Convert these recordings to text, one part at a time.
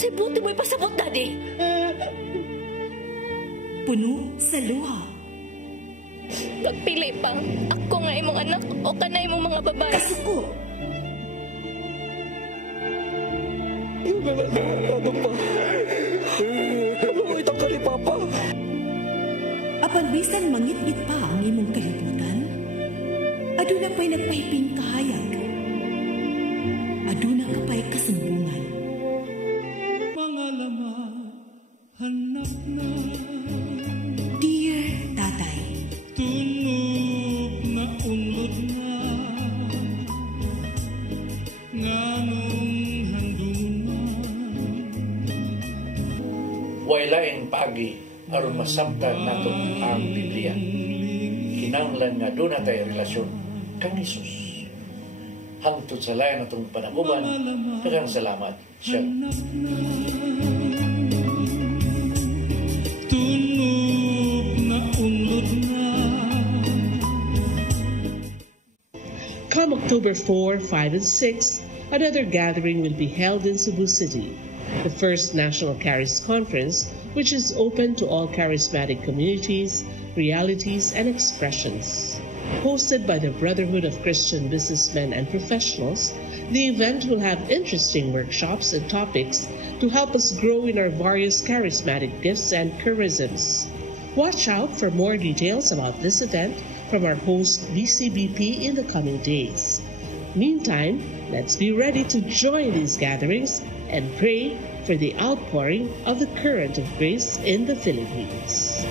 Sibuti mo'y pasabot, Daddy. Puno sa luha. Pagpili pa, ako nga imong anak o kanay imong mga babae. Kasuko. Yung ano pa? Kaluoy ka ni Papa. Apan bisan mangit-ngit pa ang imong kalibutan, aduna pa'y nagpahiping kahayag. Aduna ka pa'y kasumbungan. Mga lama, hanap na. Dear Tatay, Tunog na unlod na. Nganong handungan. Wailaing pagi aron masabtan nato ang Biblia. Kinahanglan nga doon na tayo relasyon kang Isus. Hangtod sa layan natong panaguban, daghang salamat siya. Tunog na unlod na. Come October 4, 5, and 6, another gathering will be held in Cebu City, the first National Charis Conference, which is open to all charismatic communities, realities, and expressions. Hosted by the Brotherhood of Christian Businessmen and Professionals, the event will have interesting workshops and topics to help us grow in our various charismatic gifts and charisms. Watch out for more details about this event from our host BCBP in the coming days. Meantime, let's be ready to join these gatherings and pray for the outpouring of the current of grace in the Philippines.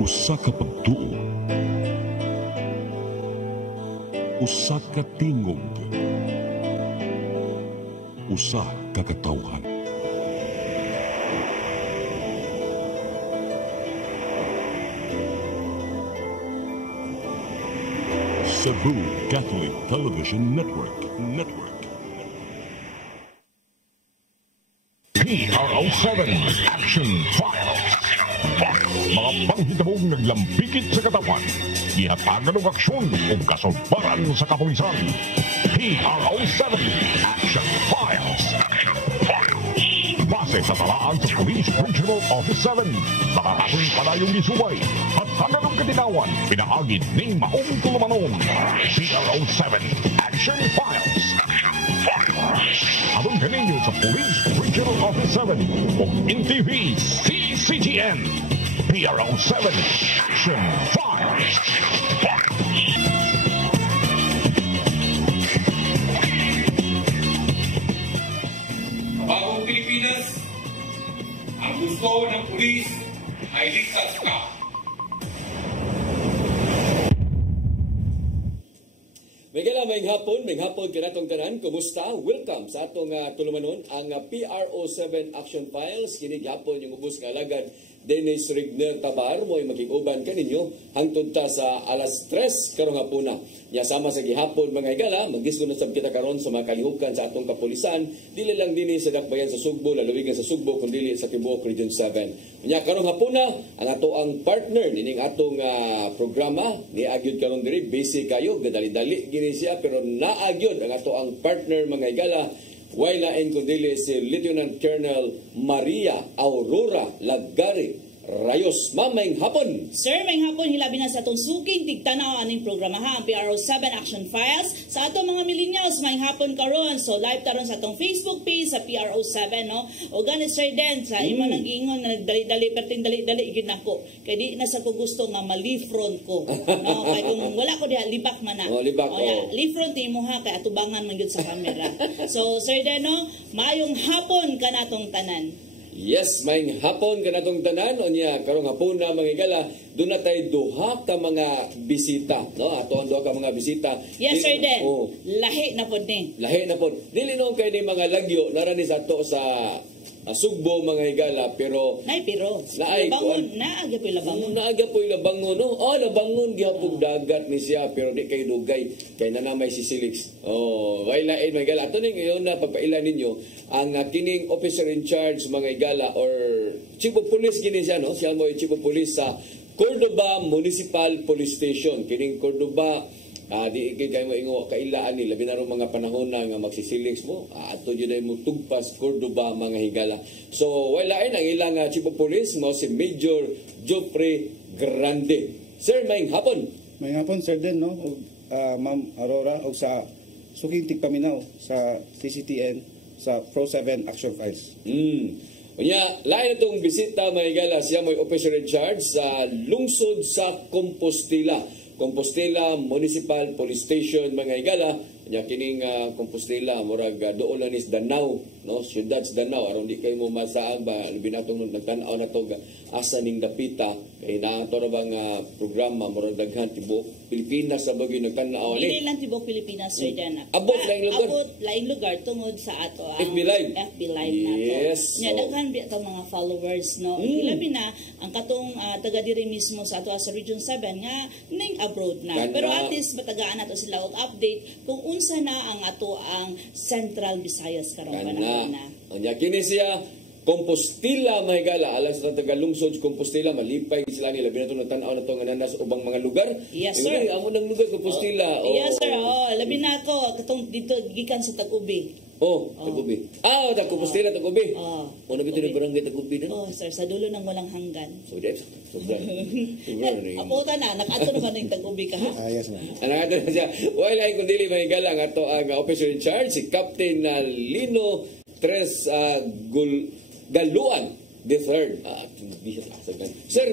Usa ka pagtuo, usa ka tingog, usa ka katawhan. Cebu Catholic Television Network. PRO7 Action Files. Mga panghitabong naglambikit sa katawan, ihatagan ng aksyon o kasulbaran sa kapulisan. PRO7 Action Files. Base sa talaan sa Police Regional Office 7, nakakasong palayong isubay at tagan ng katinawan, pinaagid ni Maong Tulumanon. PRO7 Action Files. Abang kaninyo sa Police Regional Office 7 o NTV CCTN. PRO 7 Action 5. Bagong Pilipinas, ang gusto ng pulis ay ligtas ka. May hapon kinatong tanan. Kumusta? Welcome sa atong tulumanon ang PRO 7 Action Files. Kini gihapon yung ubos nga alagad Dennis Rigner Tabar mo ay maging-uban kaninyo hangtod ta sa alas 3 karong hapuna. Nya sama sa gihapon mga higala, magdiskuno na sab kita karon sa mga kalihukan sa atong kapulisan, dili lang dinhi sa dakbayan sa Sugbo, lalawigan sa Sugbo kundi sa tibuok Region 7. Nya karong hapuna ang ato ang partner nining atong programa ni agyod karon diri busy kayo, gadali-dali gini siya pero naagyod ang ato ang partner mga higala. Wailain kundi si Lieutenant Colonel Maria Aurora Lagari Rayos. Mamayng hapon. Sir, may hapon hilabi na sa atong suking tigtanaw aning programa ha, ang PRO 7 Action Files. Sa atong mga millennials, may hapon karon. So live taron sa atong Facebook page sa PRO 7 no. O ganit Sir Den sa imo nang giingon na dali-dali perting dali-dali gyud nako. Kay di na sa ko gusto nga malifront ko. No, kay kung wala ko diha libak man na. Oh, libak ko. Lifront imo ha kay atubangan man gyud sa camera. So Sir Den no, maayong hapon kanatong tanan. Yes, may hapon kanatong tanan unya karong hapon na mga igala doon na tayo duha ka mga bisita no ato ang duha ka mga bisita. Yes Sir Den. Oh, lahi na pod ni. Lahi na pod. Dili no kay ni mga lagyo narani sa ato sa Sugbo mga higala pero labangon naaga po labangon. Naaga po labangon no. Oh, labangon gihapon dagat ni siya pero di kay dugay kay nanamay si Silix. Oh, wailain mga higala. Ato ning ngayon na pagpailan ninyo ang kining officer in charge mga higala or chief of police gini siya no. Siya mo chief of police sa Cordoba Municipal Police Station. Kining Cordoba di kayo mo ingo kailaan ni labi na ron mga panahon na nga magsisilings mo ato jud ay mo tugpas Cordoba mga higala. So walain ang ilang chief of police mo si Major Joffrey Grande. Sir, may hapon. May hapon Sir Den no. Ma'am Aurora og sa suking tigpaminaw sa CCTN sa Pro 7 Action Files. Unya, lain itong bisita mga higala, siya mo'y officer in charge sa lungsod sa Compostela Municipal Police Station mga higala. Nya kining Compostela murag doon lang is Danau no, syudad sa Danau aron di kay mo masaan ba binatong nagtan-aw na to asa ning dapita kay naato ra bang programa murag daghan tibuok Pilipinas sa bagay nagtan-aw ni. Dili lang tibuok Pilipinas Sir Dan. Abot laing lugar tungod sa ato FB Live nato. Yes. Nya daghan bi atong mga followers no. Ilabi na ang katong taga diri mismo sa ato sa Region 7 nga ning abroad na. Pero at least matagaan nato sila og update kung unsa na ang ato ang Central Visayas karong panahon na. Anya kini siya Compostela mga higala alang sa tagalungsod Compostela malipay sila nila binatong tan-aw na to nga nanas ubang mga lugar. Yes sir. Amo nang lugar Compostela. Yes sir. Labi na ako katong dito gikan sa Tagubi. Tagubi. Compostela Tagubi. Una bitaw ng barangay Tagubi na. Sir, sa dulo ng walang hanggan. So that's Aputa na, nakato naman ng Tagubi ka ha? Yes ma'am. Nakato na siya. Wala ay kundi mga higala ang ato ang officer in charge si Captain Lino Tres Galuan the third. Sir,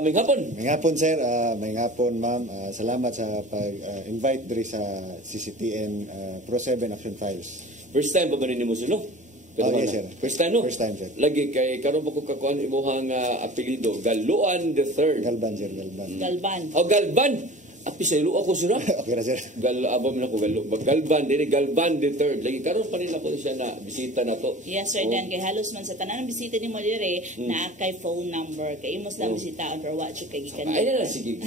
may hapon. May hapon sir, may hapon ma'am. Salamat sa pag-invite diri sa CCTN Pro 7 Action Files. First time pa ba rin mo suno? Yes sir. First time no? First time sir. Lagi kay karon mo ko kakuan imuhang apelyido Galuan the third. Galban sir, Galban. Galban. Api sa ilo ako sira. Okay na sir. Abam na ko Galban dili Galban the third. Lagi karon pa rin ako siya na bisita na to. Yes sir, Dan kay halos man sa tanan ng bisita ni mo dire na kay phone number kay imos lang bisitaon or watch kay gikan. Ay na sige.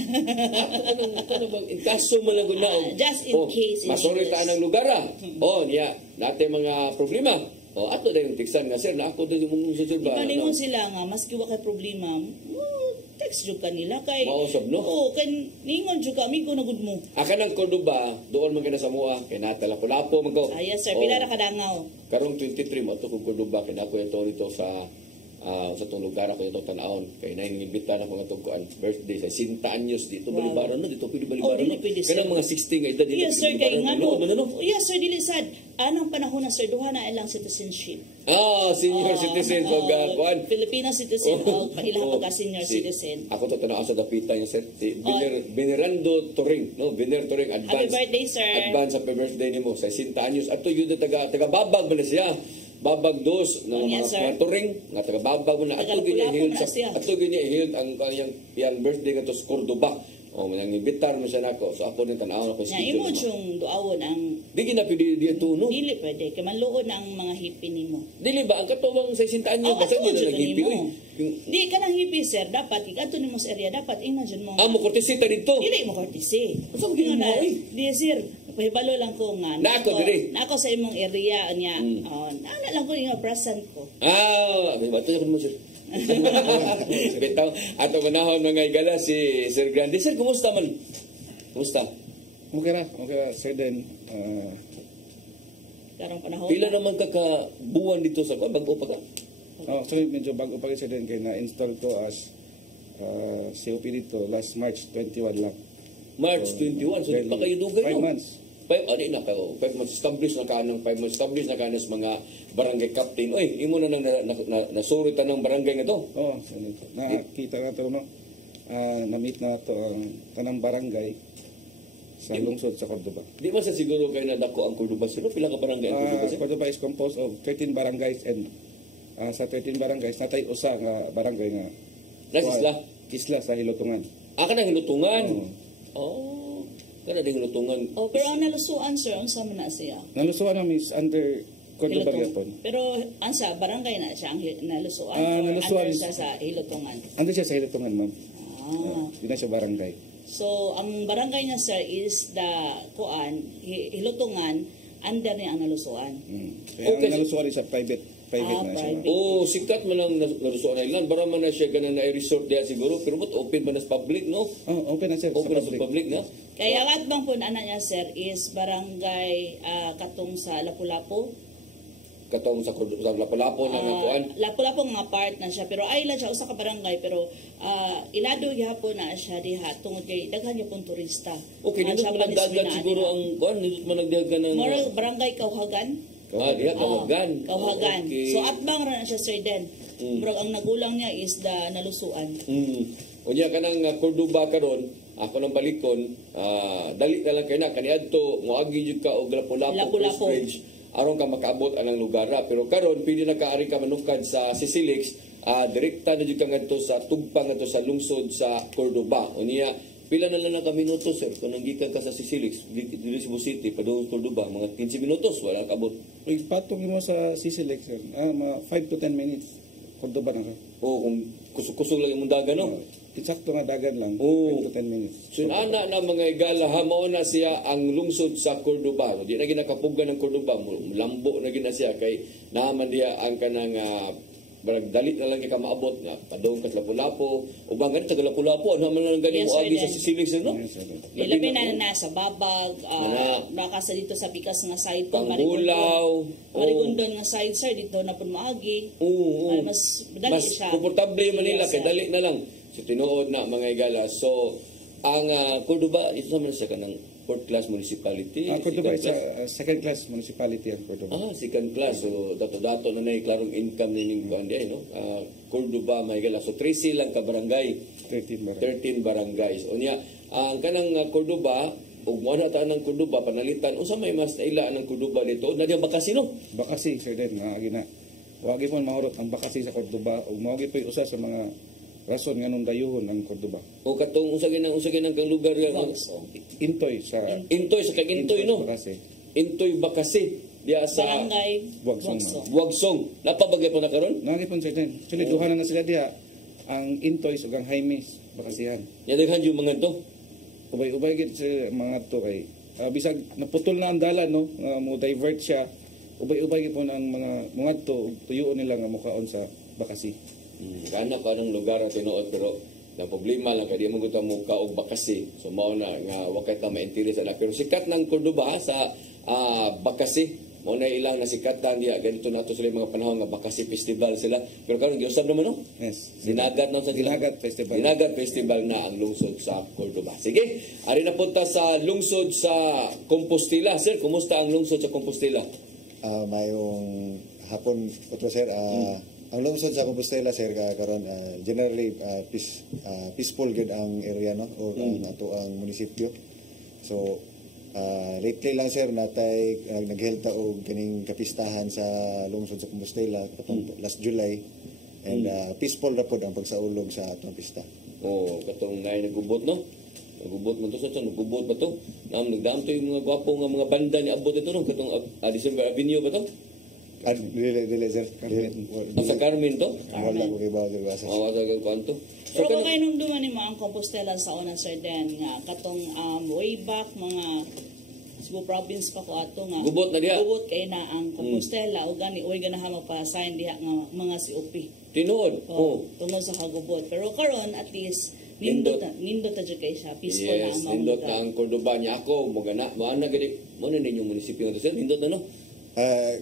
Ano bang kaso mo lang guna just in case. Masorry ta ang lugar niya nate mga problema. Ato dayong tiksan nga sir na ako din mong sa ba. Ikaw sila nga maski wa kay problema. Text jud kanila kay mausab no. Kan ningon jud kami ko nagud mo. Aka nang Cordoba doon man kana sa mua kay natalapo man ko. Yes sir, pila ra kadangaw. Karong 23 mo to kung Cordoba kay ako ito sa sa itong lugar ako itong tanawon. Kaya nainibita na mga tungkuan birthday sa 60 anyos dito balibaran no, dito pwede balibaran no. Kaya mga 60 nga edad dito. Yes sir, kay nga no. Yes sir, dili sad. Anong panahon na sir, duha na ilang citizenship. Senior citizen so kuan. Filipino citizen o pahilang pagka senior citizen. Ako to tanaw sa dapitan niya sir. Venerando Turing, no? Vener Turing advance. Happy birthday sir. Advance happy birthday nimo sa 60 anyos. Ato yun taga babag man siya. Babag dos na mga Turing nga taga babag na ato ginya hild ang yang birthday nga to sa Cordoba. Manang ibitar mo siya nako. So ako nang tanaw ako sa imo yung duawon ang di ginapili di tuno. Dili pwede kay manluod ang mga hippie nimo. Dili ba ang katong sa 60 anyos basta di na hippie. Di ka nang hippie sir, dapat ikato nimo sa area dapat imagine mo. Mo kortesi ta dito. Dili mo kortesi. Unsa gyud na? Di sir, pahibalo lang ko nga. Nako sa imong area niya. Ana lang ko nga present ko. Bato ko mo sir. Bitaw ato manahon mga igala si Sir Grande. Sir, kumusta man? Kumusta? Okay ra Sir Den. Karong panahon. Pila naman buwan dito sa bago pa ka? So medyo bago pa Sir Den kay na-install ko as COP dito last March 21 lang. March 21, so di pa kayo dugay 5 months. 5 months established na kanang 5 months established na kanas mga barangay captain. Oy, imo na nang nasuritan ng barangay nga to. Nakita na to no. Na-meet na to ang tanang barangay sa lungsod sa Cordoba. Di ba sa siguro kayo nadako ang Cordoba sino pila ka barangay ang Cordoba? Cordoba is composed of 13 barangays and sa 13 barangays natay usa nga barangay nga isla sa Hilutungan. Kana Hilutungan. Kana ding lutungan. Pero ang nalusuan sir, unsa man na siya? Nalusuan is under Cordoba Yapon. Pero ansa barangay na siya ang nalusuan? Nalusuan siya sa Hilutungan. Ando siya sa Hilutungan, ma'am. Di na siya barangay. So ang barangay niya sir is the Hilutungan under niya ang nalusuan. Kaya ang nalusuan is sa private na siya. Sikat man ang nalusuan na ilan. Bara man na siya ganang na-resort diya siguro. Pero ba't open man na sa public, no? Open na siya open sa public na. Kaya at bang po anak niya sir is barangay katong sa Lapu-Lapu. Katong sa Lapu-Lapu na nakuan. Lapu-Lapu nga part na siya. Pero ay lang siya usa ka barangay. Pero ilado gihapon na siya diha tungod kay daghan niya pong turista. Okay, dito man nagdagan siguro ang kuan. Dito man nagdagan ng... Moral barangay Kauhagan. Diya, Kauhagan. Kauhagan. Okay. So atbang ra na siya sir Den. Pero ang nagulang niya is the nalusuan. Unya kanang Cordoba karon, ako nang balikon, dali na lang kay na kaniadto moagi jud ka og Lapu-Lapu Bridge aron ka makaabot anang lugar. Pero karon pili na kaari ka manukad sa Sisilix, direkta na jud ka ngadto sa tugpang ngadto sa lungsod sa Cordoba. Unya pila na lang ka minuto sir kung nanggikan ka sa Sisilix dili Cebu City padung Cordoba mga 15 minutos wala ka abot. Patong mo sa Sisilix sir, mga 5 to 10 minutes Cordoba na ka. Kung kusog-kusog lang yung dagan no. Eksakto nga dagan lang, 5 to 10 minutes. So ana na mga igala mao na siya ang lungsod sa Cordoba. Di na ginakapugan ng Cordoba, lambo na gina siya kay naman diya ang kanang barag dalit na lang ka maabot nga padung ka sa Lapu-Lapu ubang ganito sa Lapu-Lapu ano man lang ganing moagi sa Sisilix no. Labi na sa Babag, nakasa dito sa Pikas nga side ko, Marigondon. Marigondon nga side sir dito na pud moagi. Mas dali siya. Komportable yung Manila kay dali na lang. So tinuod na mga igala. So ang Cordoba ito naman siya kanang fourth class municipality. Cordoba is second class municipality ang Cordoba. Second class. So dato-dato na klarong income ning kuanday no. Cordoba may gala. So 13 lang ka barangay. 13 barangays. Unya ang kanang Cordoba ug mo na ta nang Cordoba panalitan unsa may mas naila ang Cordoba dito? Na diya Bakasi no? Bakasi sir Den agi na. Wagi po mahurot ang Bakasi sa Cordoba ug mawagi pa usa sa mga rason nga nung dayuhon ang Cordoba. O katong usagin kang lugar nga Intoy sa Kagintoy no. Intoy Bakasi diya sa barangay Buagsong. Napabagay pa na karon? Nagipon sir Den. Actually duhanan na sila diha ang Intoy ug ang Jaimes Bakasihan. Ya daghan yung mga to. Ubay-ubay gid sa mga to kay bisag naputol na ang dalan no mo divert siya. Ubay-ubay gid po ang mga to tuyoon nila nga mukaon sa Bakasi. Kana ka ng lugar at tinuod pero ang problema lang kaya di mo gusto mo ka og Bakasi. So mao na nga wakay ta mainteres ana pero sikat ng Cordoba sa Bakasi mo na ilang nasikatan diya ganito nato sila mga panahon nga bakasi festival sila pero karon giusab naman no. Yes. Dinagat na sa Dinagat Festival. Dinagat Festival na ang lungsod sa Cordoba. Sige, ari na punta sa lungsod sa Compostela. Sir, kumusta ang lungsod sa Compostela? Mayong hapon po sir. Ang lungsod sa Compostela sir karon generally peaceful gud ang area no or ang ato ang munisipyo. So lately lang sir natay naghelta og kining kapistahan sa lungsod sa Compostela katong last July and peaceful ra pod ang pagsaulog sa atong pista. Oh, katong ngay nagubot no. Nagubot man to sa nagubot ba to? Nagdam to yung mga gwapo nga mga banda ni abot ito no katong December Avenue ba to? Dili sir. Sa Carmen to? Wala ko ibaw sa. Wala ko kanto. Pero kung kayo nung duman mo ang Compostela sa una sir den nga katong way back mga Cebu province pa ko ato nga gubot na diha. Gubot kay na ang Compostela o gani uy ganahan magpa-assign diha nga mga COP. Tinuod. Tungod sa kagubot. Pero karon at least nindot ta jud kay siya peaceful na ang mga nindot na ang Cordoba niya ako mo na gani mo na ninyong munisipyo nga sir nindot na no.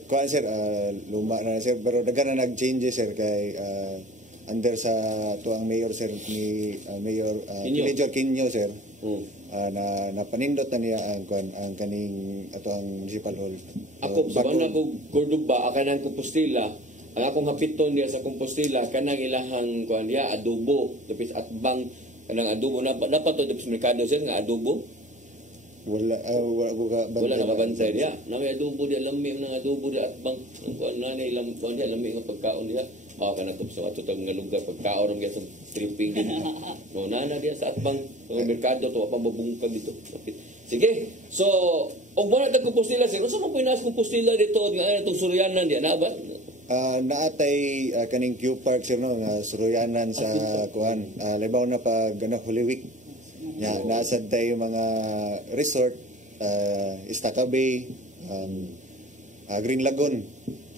Kuan sir luma na sir pero dagan na nag-change sir kay under sa tuang mayor sir ni Mayor Major Quinio sir. Na napanindot na niya ang kaning ato ang municipal hall. Ako sa banda ko Cordoba kanang Compostela ang akong hapiton niya sa Compostela kanang ilahang kuan diya adobo dapit at bang kanang adobo na dapat to dapit sa merkado sir nga adobo. Wala nakabantay diya na may adobo diya lami ng adobo diya at bang ang kuan na ilang kuan diya lami nga pagkaon diya. Kana to sa ato tong nga lugar pagkaon nga sa tripping din. No nana diya sa atbang merkado to pa mabungkag dito. Sige. So, og mo na tag Compostela sir, unsa man pinas Compostela dito nga atong Suryanan diya na ba? Naatay kaning Q Park sir no nga Suryanan sa kuan. Labaw na pag Holy Week. Ya, nasad tayo mga resort Estaca Bay, Green Lagoon.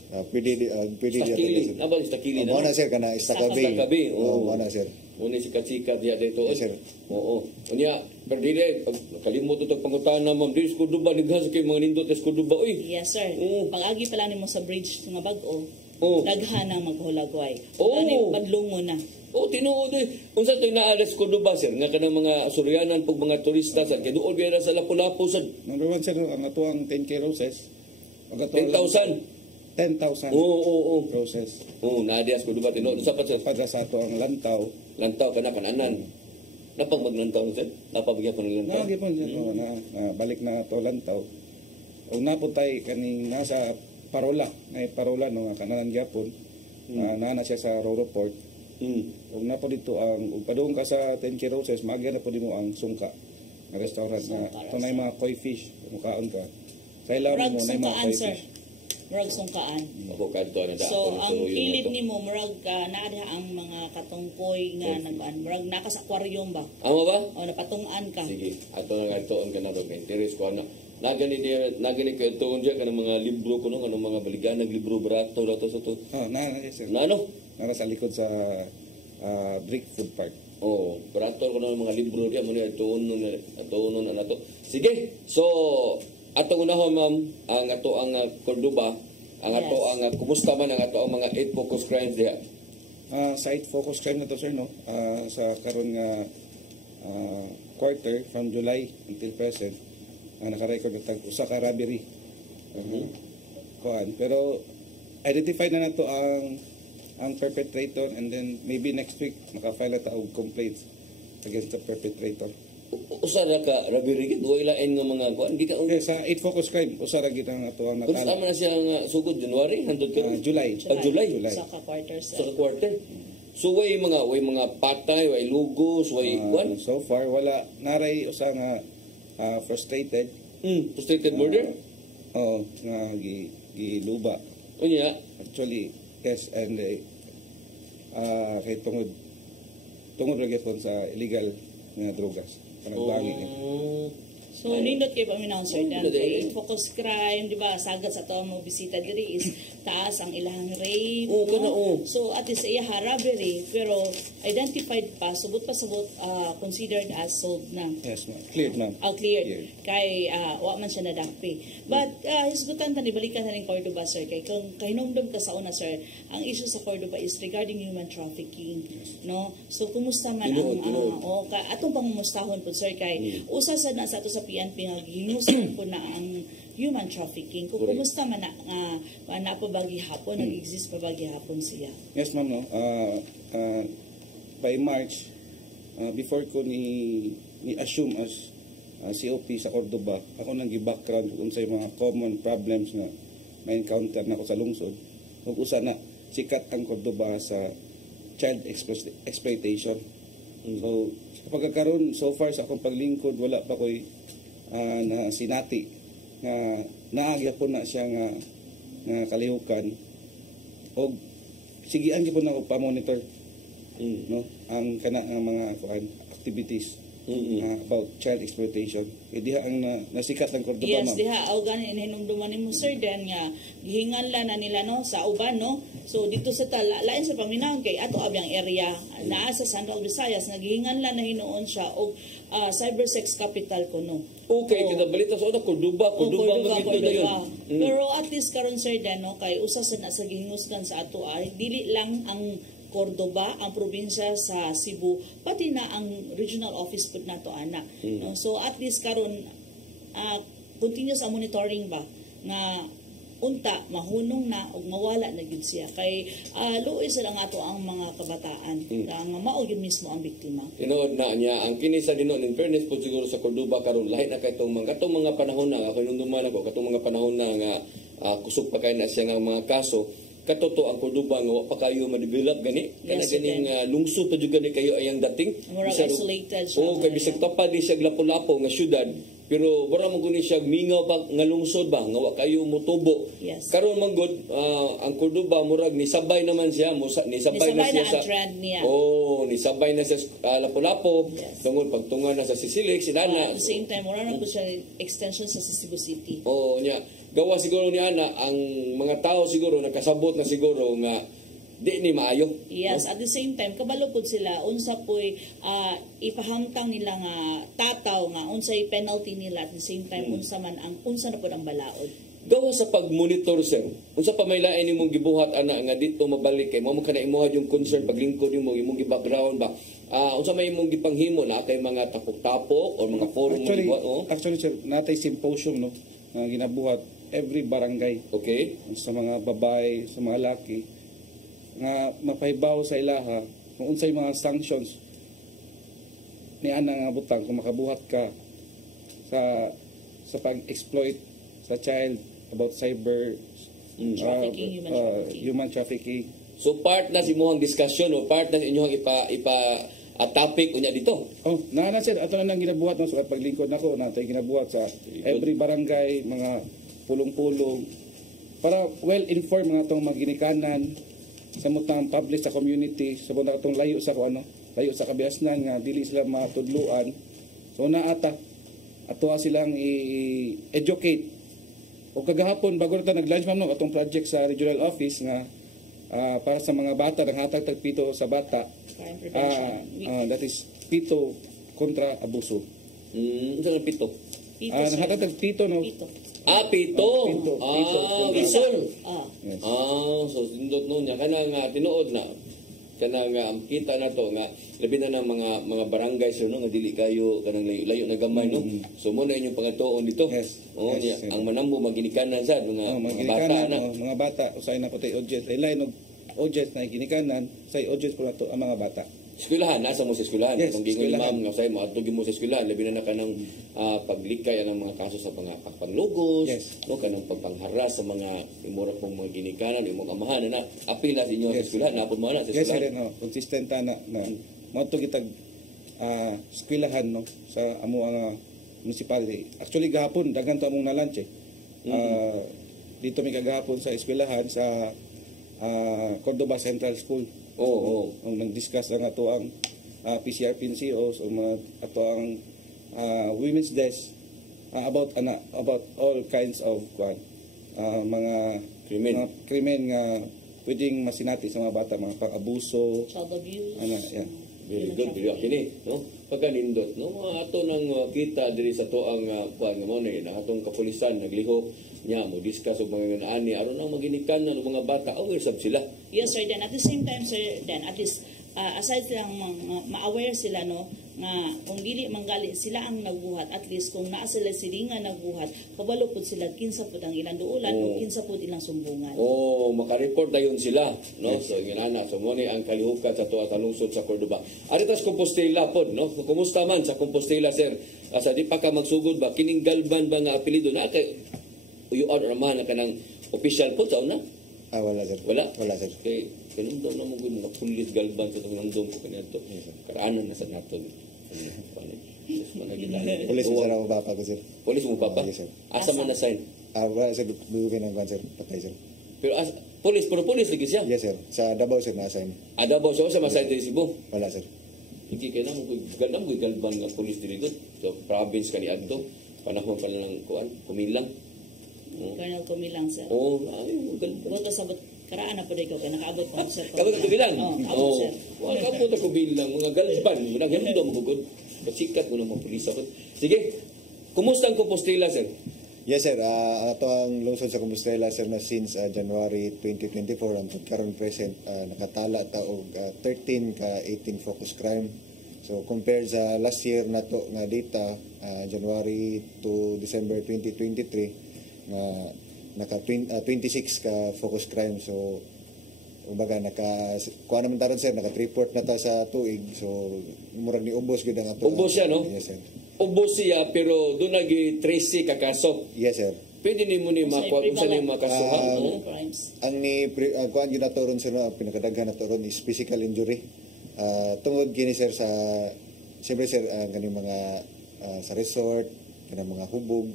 Pwede Stakili. Nabal Stakili na. Muna sir kana Estaca Bay. Muna sir. Muna sikat-sikat diya dito. Yes, sir. Oo. Unya, pero dili kalimot ito pangutana ma'am. Dili Cordoba naghas kay mga nindot sa Cordoba. Uy. Yes sir. Pag-agi pala nimo sa bridge nga bag-o. Daghan ang maghulagway. Oo. Padlungo na. Tinuod unsa to naalas Cordoba sir nga kanang mga Suryanan pag mga turista sir kay duol biya sa Lapu-Lapu sir. Number 1 sir ang atuang 10K roses. 10,000. 10,000 roses. Nadias Cordoba tinuod sa pa sir. Pada sa ato ang lantaw kana kananan. Napag maglantaw sir. Napabigyan pa ng lantaw. Gipon na balik na to lantaw. Og naputay kaning nasa Parola, may Parola no nga kananan gyapon. Nana siya sa Roro Port. Og na po dito ang padung ka sa 10K roses magya na po dimo ang sungka na restaurant na tunay mga koi fish mukaon ka sa ilalim mo na mga koi fish murag sungkaan. Ako kadto na dapat. So ang kilid nimo murag naa ang mga katungkoy nga murag naka sa aquarium ba? Amo ba? O napatungan ka. Sige, ato nga itoon ka na ro interest ko na. Nagani ko itoon diya kanang mga libro ko no kanang mga baliganag libro barato dato sa to. Sir. Nano? Nara sa likod sa Brick Food Park. Barato ko na mga libro diya mo ni itoon na to. Sige. So atong unahon ma'am ang ato ang Cordoba ang ato ang kumusta man ang ato ang mga 8 focus crimes diha. Sa 8 focus crime na to sir no. Sa karon nga quarter from July until present naka-record tag usa ka robbery. Pero identify na nato ang perpetrator and then maybe next week maka-file ta og complaints against the perpetrator. Usa ra ka robbery gid way lain nga mga kuan gika sa 8 focus crime usa ra gid ang ato ang natala. Usa man siya nga sugod January handod ka July. July. Sa quarter. Sa quarter. So way mga patay, way lugos, way kuan. So far wala naray usa nga frustrated. Frustrated murder? Nga giluba. Unya actually yes and kay tungod ra gyapon sa illegal nga drogas. Kanang bangi. So, nindot kayo paminaw, sir, dan kay focus crime, di ba, sagat sa ito mo bisita diri is taas ang ilahang rape. So, at least iya robbery, pero identified pa, subot considered as solved na. Yes, ma'am. Cleared, ma'am. Cleared. Kay, wa man siya nadakpi. But, hisgutan ta ni balikan sa ning Cordoba, sir, kay kung kahinumdum ka sa una, sir, ang issue sa Cordoba is regarding human trafficking, no? So, kumusta man atong pangumustahon po, sir, kay usa sa nasa ato sa PNP nga gihingusan po na ang human trafficking. Kung kumusta man na pabagi hapon, nag-exist pabagi hapon siya. Yes, ma'am, no. By March, before ko ni assume as COP sa Cordoba, ako nang gi-background kung sa mga common problems nga may encounter na ako sa lungsod. Kung usa na sikat ang Cordoba sa child exploitation. So, sa pagkakaroon, so far sa akong paglingkod, wala pa ko'y na sinati nga naagya po na siya nga kalihukan o sigian gyud po na ko pa-monitor no ang kana nga mga activities about child exploitation. Diha ang nasikat ang Cordoba, yes, ma'am. Yes, diha o ganin hinumduman nimo, sir, dan nga gihinganlan na nila no sa uban, no. So dito sa lain sa paminaw kay ato abyang area naa sa Central Visayas nga gihinganlan na hinuon siya og cyber sex capital kuno. Okay, kita balita sa una Cordoba magito na yun. Pero at least karon, sir, dan no kay usa sa nasa gihingusgan sa ato ay dili lang ang Cordoba, ang probinsya sa Cebu, pati na ang regional office po nato ana. No? So at least karon continuous ang monitoring ba nga unta mahunong na og mawala na gyud siya kay luoy sila nga ato ang mga kabataan nga mao gyud mismo ang biktima. Tinuod na niya ang kini sa dinon in fairness po siguro sa Cordoba karon lahi na kay katong mga panahon na ako nunduman ako katong mga panahon na nga kusog pa kay na siya nga mga kaso. Katoto ang Cordoba nga wa pa kayo ma-develop gani kana ganing lungsod pa jud gani kayo ayang dating isolated siya. Kay bisag tapad ni siya lapu-lapu nga syudad pero wala man guni siya mingaw pa nga lungsod ba nga wa kayo motubo. Karon man gud ang Cordoba murag ni sabay naman siya nisabay na siya sa nisabay na siya lapu-lapu tungod pagtungan na sa Sisilik sinana. At the same time wala na po siya extension sa Cebu City. Nya gawa siguro ni ana ang mga tao siguro nakasabot na siguro nga di ni maayo. Yes, no? At the same time kabalo pud sila unsa poy ipahangtang nila nga tataw nga unsay penalty nila at the same time unsa na pud ang balaod. Gawa sa pag-monitor, sir, unsa pa may lain nimong gibuhat ana nga dito mabalik kay mo kana imuha yung concern paglingkod mo imong gi-background ba unsa may imong gipanghimo na kay mga tapok-tapok o mga forum actually sir natay symposium no nga ginabuhat every barangay. Okay. Sa mga babae, sa mga laki nga mapahibaw sa ilaha kung unsay mga sanctions ni ana nga butang kung makabuhat ka sa pag-exploit sa child about cyber trafficking, human trafficking. So part na si mohang discussion o part na inyong ipa topic unya dito. Na sir ato na nang ginabuhat no sa paglingkod nako natay ginabuhat sa every barangay mga pulong-pulong para well-informed mga itong maginikanan sa mutang public sa community sa mutang itong layo sa layo sa kabihasnan nga dili sila matudluan. So naata ato silang i-educate o kagahapon bago na nag-launch no atong project sa regional office nga para sa mga bata nanghatag tag pito sa bata that is pito kontra abuso. Unsa ang pito? Nanghatag tag pito no. Pito. Wisol. So sindot no nya kana nga tinuod na kana nga kita na to nga labi na ng mga barangay sir no nga dili kayo kanang layo na gamay no. So mo na inyong pangatuon dito. Ang manambo maginikanan sad mga bata na. Mga bata usay na patay audience lain og audience na ginikanan say audience po nato ang mga bata. Eskwelahan, nasa mo sa eskwelahan. Kung gingon ma'am nga say maatugin mo sa eskwelahan, labi na kanang paglikay ang mga kaso sa mga pagpanglugos, no kanang pagpangharas sa mga imura pong mga ginikanan, imong amahan na apila sa inyo sa eskwelahan, napod mo na sa eskwelahan. Yes, consistent na mo to gitag eskwelahan no sa amo ang municipality. Actually gahapon daghan to among na lunch dito may kagahapon sa eskwelahan sa Cordoba Central School. Nag-discuss ang ato ang PCR PNCOs o ato ang women's desk about all kinds of mga krimen nga pwedeng masinati sa mga bata, mga pang-abuso, child abuse. Yeah. Very good, very kini, no? Pagkanindot, no? Mga ato nang kita diri sa to ang kuan nga mo ni na atong kapulisan naglihok niya mo discuss og mga ani aron nang maginikan ng mga bata aware sab sila. Yes sir, then at the same time sir, then at least aside silang ma-aware sila no nga kung dili manggali sila ang nagbuhat, at least kung naa sila silingan nagbuhat, kabalo pud sila kinsa pud ang ilang duulan o kinsa pud ilang sumbungan. Maka-report dayon sila, no? So ginana so mo ni ang kalihukan sa tuwa sa lungsod sa Cordoba. Aritas Compostela pod, no? Kumusta man sa Compostela sir? Asa di pa ka magsugod ba kining Galban ba nga apelyido na kay uyuan raman na kanang official pod sa una? Wala sir. Wala sir. Okay. Kanang daw na mo gud mga pulis Galban sa tungandong ko kaniadto. Karaanan na sa naton. Pulis mo sa bapa ko sir. Pulis mo bapa? Yes sir. Asa man na sign? Wala sir, bugin ng sir, patay sir. Pero pulis lagi siya? Yes sir. Sa Davao sir na-assign. Davao siya sa masay sa Cebu? Wala sir. Hindi kaya na mo Galban nga pulis dito. So province kaniadto. Panahon pa lang kuan, kumilang. Colonel Kumilang sir. Galban. Buto sabot karaan na po ko kaya nakaabot ko sir. Kabot ko bilang? Sir. Kabot ko bilang mga Galban. Naghamdo mo gugod. Pasikat mo ng mga pulis ako. Sige, kumusta ang Compostela sir? Yes sir, ato ang lungsod sa Compostela sir na since January 2024 ang karon present nakatala ta og 13 ka 18 focus crime. So compared sa last year nato nga data January to December 2023 nga naka 26 ka focus crime. So kumbaga kuha naman taron sir, naka-report na ta sa tuig. So murag ni ubos gid ang ato. Ubos siya no? Yes sir. Ubos siya pero doon nag 13 ka kaso. Yes sir. Pwede ni mo ni makuha kung saan yung makasuhan. Ang ni kuha gid nato ron sir, pinakadaghan nato ron is physical injury. Tungod gini sir sa siyempre sir kaning mga sa resort, kanang mga hubog,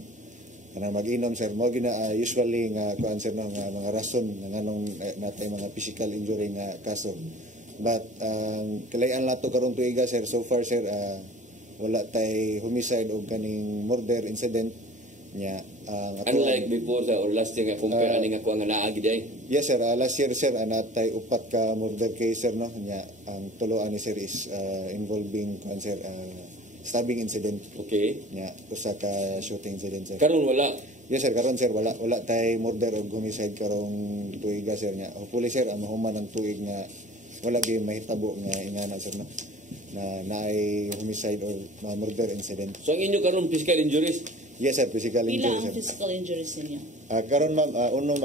kanang mag-inom sir, mo gina usually nga kuan sir nga mga rason nga nganong natay mga physical injury nga kaso. But kalayan nato karon tuiga sir, so far sir wala tay homicide o kaning murder incident nya. Unlike before or last year nga compare ani nga kuha nga naagi day. Yes sir, last year sir natay upat ka murder case sir no nya. Ang tulo ani sir is involving kuan sir stabbing incident. Okay. Nya usa ka shooting incident sir. Karon wala. Yes sir, karon sir wala tay murder o homicide karong tuiga sir nya. Hopefully sir ang mahuman ang tuig nga wala gyud mahitabo nga ingana sir no na naay homicide or murder incident. So ang inyo karon physical injuries? Yes sir, physical injuries. Ilang physical injuries ninyo? Karon ma'am, unom.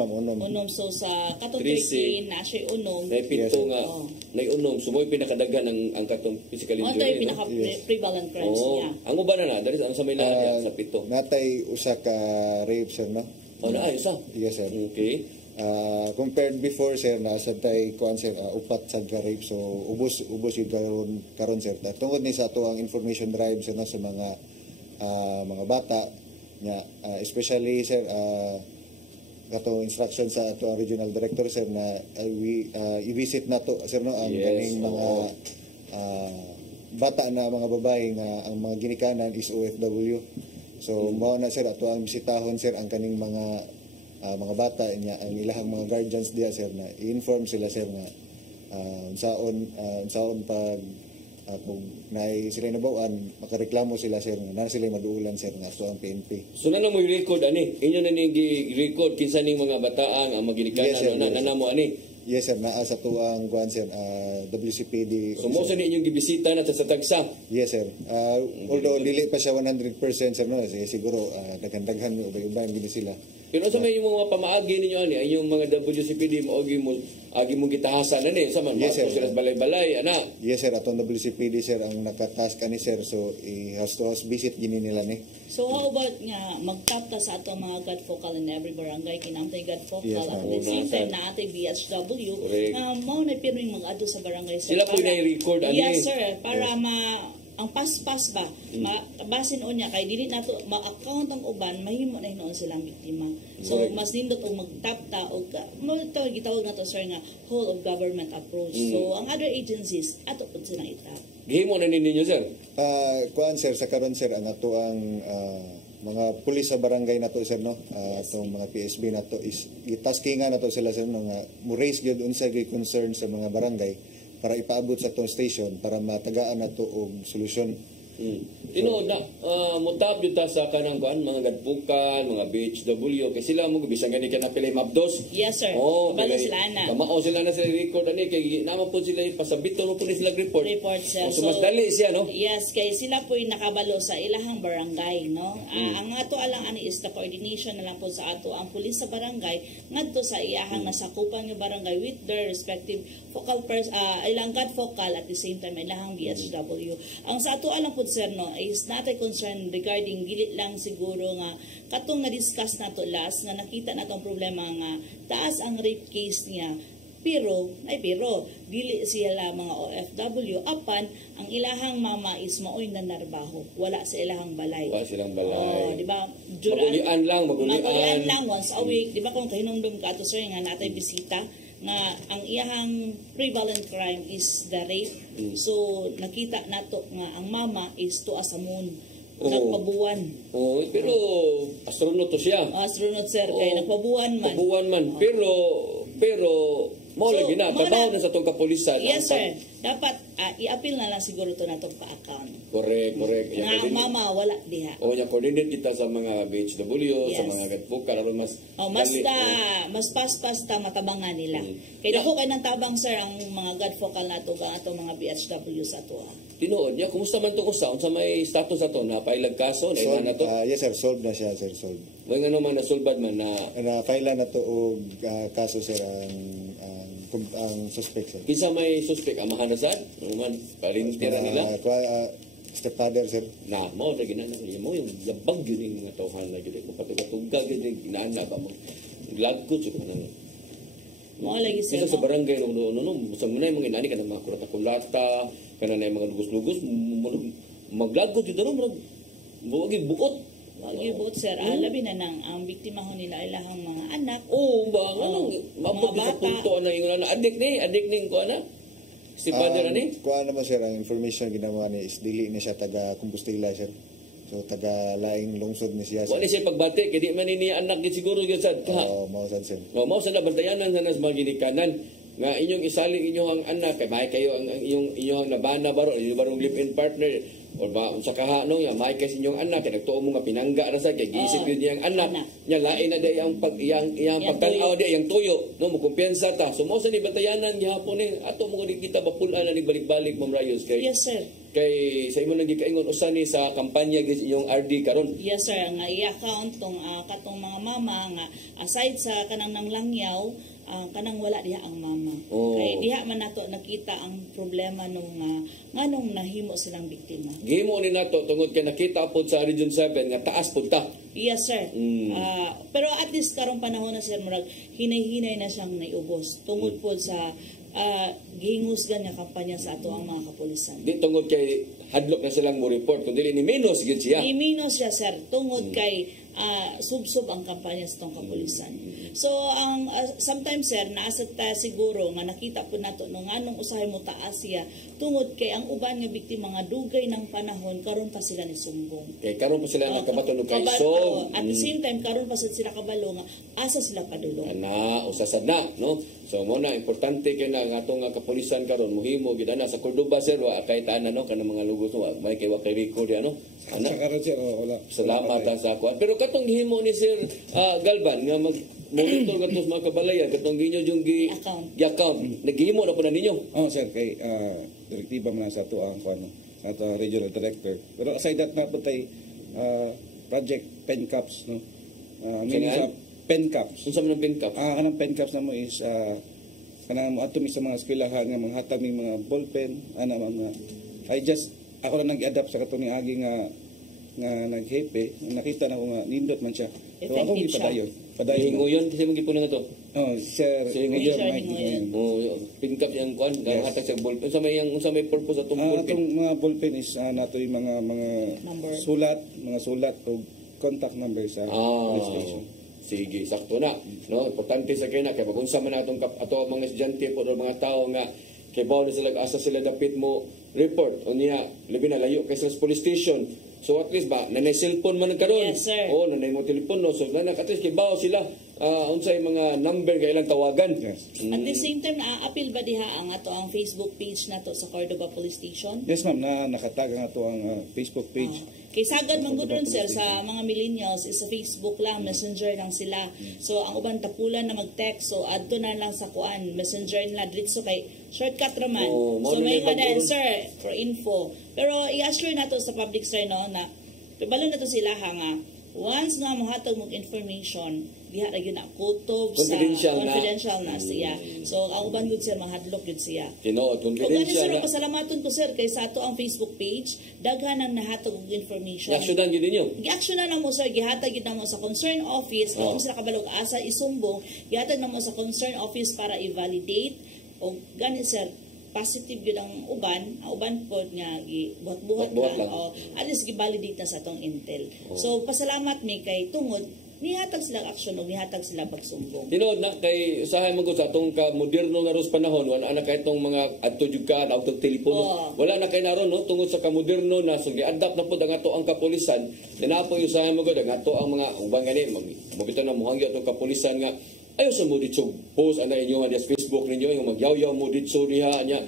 Unom, so sa katong 13 na siya unom. May pito nga, may unom. So mo pinakadaghan ang katong physical injury. Ito yung pinaka-prevalent crimes niya. Ang uban na dali ang sa may lahat sa pito. Natay usa ka rape sir no? Isa? Yes sir. Okay. Compared before sir na sa tay kuan sir upat sa rape, so ubos yung karon sir. Tungod ni sa ato ang information drive sir na sa mga bata nya especially sir kato instruction sa ato ang regional director sir na i-visit nato sir no ang kaning mga bata na mga babae nga ang mga ginikanan is OFW. So mao na sir ato ang bisitahon sir ang kaning mga bata niya ang ilahang mga guardians diya sir na i-inform sila sir na unsaon pag kung naay sila nabawaan makareklamo sila sir na sila maduulan sir nga ato ang PNP. So nana mo i-record ani inyo na ning gi-record kinsa ning mga bataan ang maginikanan na mo ani. Yes sir, naa sa tuang kuan sir WCPD. So mo sa ni inyong gibisita na sa tagsa? Yes sir. Although dili pa siya 100% sir no, siguro daghan ubay-ubay gid sila. Pero sa may mga pamaagi ninyo ani inyong mga WCPD maogi mo gitahasan ani sa man sila balay-balay ana. Yes sir, atong WCPD sir ang nakatask ani sir, so house to house visit gini nila ni. So how about nga magtap ta sa atong mga God Focal in every barangay kinamtay God Focal at the same time na atay BHW mao na piring mag-adto sa barangay sir. Sila po na-record ani. Yes sir, para ang pas-pas ba basin unya kay dili nato ma-account ang uban mahimo na hinuon silang biktima. So mas nindot og magtapta og gitawag nato sir nga whole of government approach. So ang other agencies ato pud silang itap. Gihimo na ninyo sir. Kuan sir sa karon sir ang ato ang mga pulis sa barangay nato sir no, itong mga PSB nato is gitaskingan nato sila sir no, nga mo raise gyud unsa gyud concern sa mga barangay para ipaabot sa tong station para matagaan nato og solusyon. Tinuod na, mutab yun ta sa kanang kuan, mga gadpukan, mga BHW, kay sila mo bisan gani ka na pila mabdos. Yes, sir. Oh, Kabalo sila na. Kamao sila na sa record ani kay naman po sila pasabito mo po ni sila report. Report, sir. So, mas dali siya, no? Yes, kay sila po nakabalo sa ilahang barangay, no? Ang ato alang ani is the coordination na lang po sa ato ang pulis sa barangay ngadto sa iyahang nasakupan nga barangay with their respective focal ilang God focal at the same time ilahang BHW. Ang sa ato alang po sir no is not a concern regarding dili lang siguro nga katong na-discuss nato last nga nakita natong problema nga taas ang rape case niya pero dili sila mga OFW apan ang ilahang mama is maoy na narbaho wala sa ilahang balay. Wala silang balay. Di ba? Magulian lang once a week. Di ba kung kahinumdum ka to sir nga natay bisita nga ang iyahang prevalent crime is the rape. So nakita nato nga ang mama is tuwa sa moon. Nagpabuwan. Pero astronaut to siya. Astronaut sir kay nagpabuwan man. Pabuwan man. Pero mo lagi na trabaho na sa tong kapulisan. Yes sir. Dapat i-appeal na lang siguro to natong pa-account. Correct. Nga ang mama wala diha. O nya coordinate kita sa mga BHW, Yes. sa mga gadpukan aron mas mas paspas ta matabangan nila. Kay dako kay nang tabang sir ang mga God focal nato ga ato mga BHW sa ato. Tinuod niya, kumusta man to unsa may status ato na pailag kaso na na to? Yes sir, solved na siya sir, solved. Way nga naman nasulbad man na file na to og kaso sir ang suspect sir. Kinsa may suspect amahan na sad? Man palintira nila. Stepfather sir. Na mo na ginana mo yung labag gyud ning mga tawhan na gyud mo patugag gyud ginana ba mo. Lagkot jud man. Mo lagi sir. Sa barangay no sa mga mga inani kana mga kurata-kulata kana na mga lugos-lugos maglagot jud no mo buot. Lagi buot sir, labi na nang ang biktima ho nila ilahang mga anak. Mabot sa punto na ingon na adik ni ko ana. Si father ani? Kuha naman sir, ang information ginawa ni is dili na siya taga Compostela sir. So taga laing lungsod ni siya. Wala siya pagbati kay di man ni anak gid siguro gyud sad ka. Mao sad sir. Mao sad bantayanan sa nas maginikanan nga inyong isaling inyong anak kay may kayo ang inyong nabana baro barong live-in partner or ba unsa kaha no ya may kasi inyong anak kay nagtuo mo nga pinangga ra sa kay giisip gyud niyang anak nya lain na day ang pagtanaw day ang tuyo no mo kumpiyansa ta so mo sa ni bantayanan gihapon ni ato mo kita bapulan na ni balik-balik Ma'am Rayos kay yes sir kay sa imo nang gikaingon usa ni sa kampanya gid inyong RD karon yes sir nga i-account tong katong mga mama nga aside sa kanang nanglangyaw kanang wala diha ang mama. Kay diha man nato nakita ang problema nung nganong nahimo silang biktima. Gihimo ni nato tungod kay nakita pod sa Region 7 nga taas pud ta. Yes sir. Pero at least karong panahon na sir murag hinay-hinay na siyang naiubos tungod pod sa gihingusgan nga kampanya sa ato ang mga kapulisan. Di tungod kay hadlok na silang mo report kundi ni minus gid siya. Ni minus siya sir tungod kay sub-sub ang kampanya sa itong kapulisan. So, ang sometimes, sir, naasat ta siguro nga nakita po nato nung anong usahay mo taas siya tungod kay ang uban nga biktima nga dugay ng panahon karon pa sila ni sumbong. Kay karon pa sila nagkabaton kay so. At the same time, karon pa sila kabalo nga asa sila padulong. Usasad na, no? So, muna, importante kay na nga itong kapulisan karon muhimo gid ana sa Cordoba, sir, wa kay taan no kanang mga lugos no may kay wa kay record ano. Ana karon sir wala. Salamat sa kuan. Pero katong gihimo ni Sir Galban nga monitor katos mga kabalayan katong ginyo yung gi-account naghimo na po na ninyo. Sir kay direktiba man sa ato ang kuan sa ato regional director. Pero aside that na patay project pen caps no. Meaning sa pen caps. Unsa man ang pen caps? Kanang pen caps na mo is kanang mo ato mi sa mga eskwelahan nga mga hatag mi mga ballpen mga ako na nag-adapt sa katong agi nga naghepe nakita na ko nga nindot man siya. So ako gipadayon. Hinguyon kasi mong gipuno nga to. Sir. Hinguyon. Pingkap yang kuan hatag sa ballpen. Unsa may purpose atong ballpen? Atong mga ballpen is nato yung mga sulat o contact number sa police station. Sige, sakto na. No, importante sa kay na kay pag-unsa man atong ato mga estudyante o mga tao nga kay bawo na sila asa sila dapit mo report unya labi na layo kay sa police station So at least ba nanay cellphone man karon. Yes, sir. Oh, nanay mo telepono. So nanay at least kibaw sila unsay mga number kailang tawagan. Yes. At the same time, na-appeal ba diha ang ato ang Facebook page nato sa Cordova Police Station? Yes, ma'am, na nakatag ang ato ang Facebook page. Kay sagad man gud ron, sir, sa mga millennials is sa Facebook lang, Messenger lang sila. So ang uban tapulan na mag-text, so adto na lang sa kuan Messenger nila diretso kay shortcut raman. So may nga din, sir, for info. Pero i-assure nato sa public, sir, no, na pibalo na to sila nga once nga mohatag mong information, diha ra gyud na kutob sa confidential na siya. So ang uban gud sir mahadlok gud siya. Tinuod confidential. Sir, pasalamaton ko sir kay sa ato ang Facebook page daghan ang nahatag og information. Aksyonan gyud ninyo. Gi-aksyonan na mo sir, gihatag gyud na mo sa concern office, kung sila kabalog asa isumbong, gihatag na mo sa concern office para i-validate o gani sir positive yun ang uban po nga buhat-buhat lang o at least gi-validate na sa atong intel. So pasalamat mi kay tungod nihatag silang aksyon o nihatag silang pagsumbong. Tinood na kay usahay man ko sa atong ka moderno nga ros panahon wala na kay itong mga adto jud ka auto telepono. Wala na kay naron no tungod sa ka moderno na so gi-adapt na pud ang ato ang kapulisan. Dinapo usahay man ko ang ato ang mga ubang gani mabito na mohangyo atong kapulisan nga ayo sa mo dito post ana inyo nga sa Facebook ninyo yung magyaw-yaw mo dito diha nya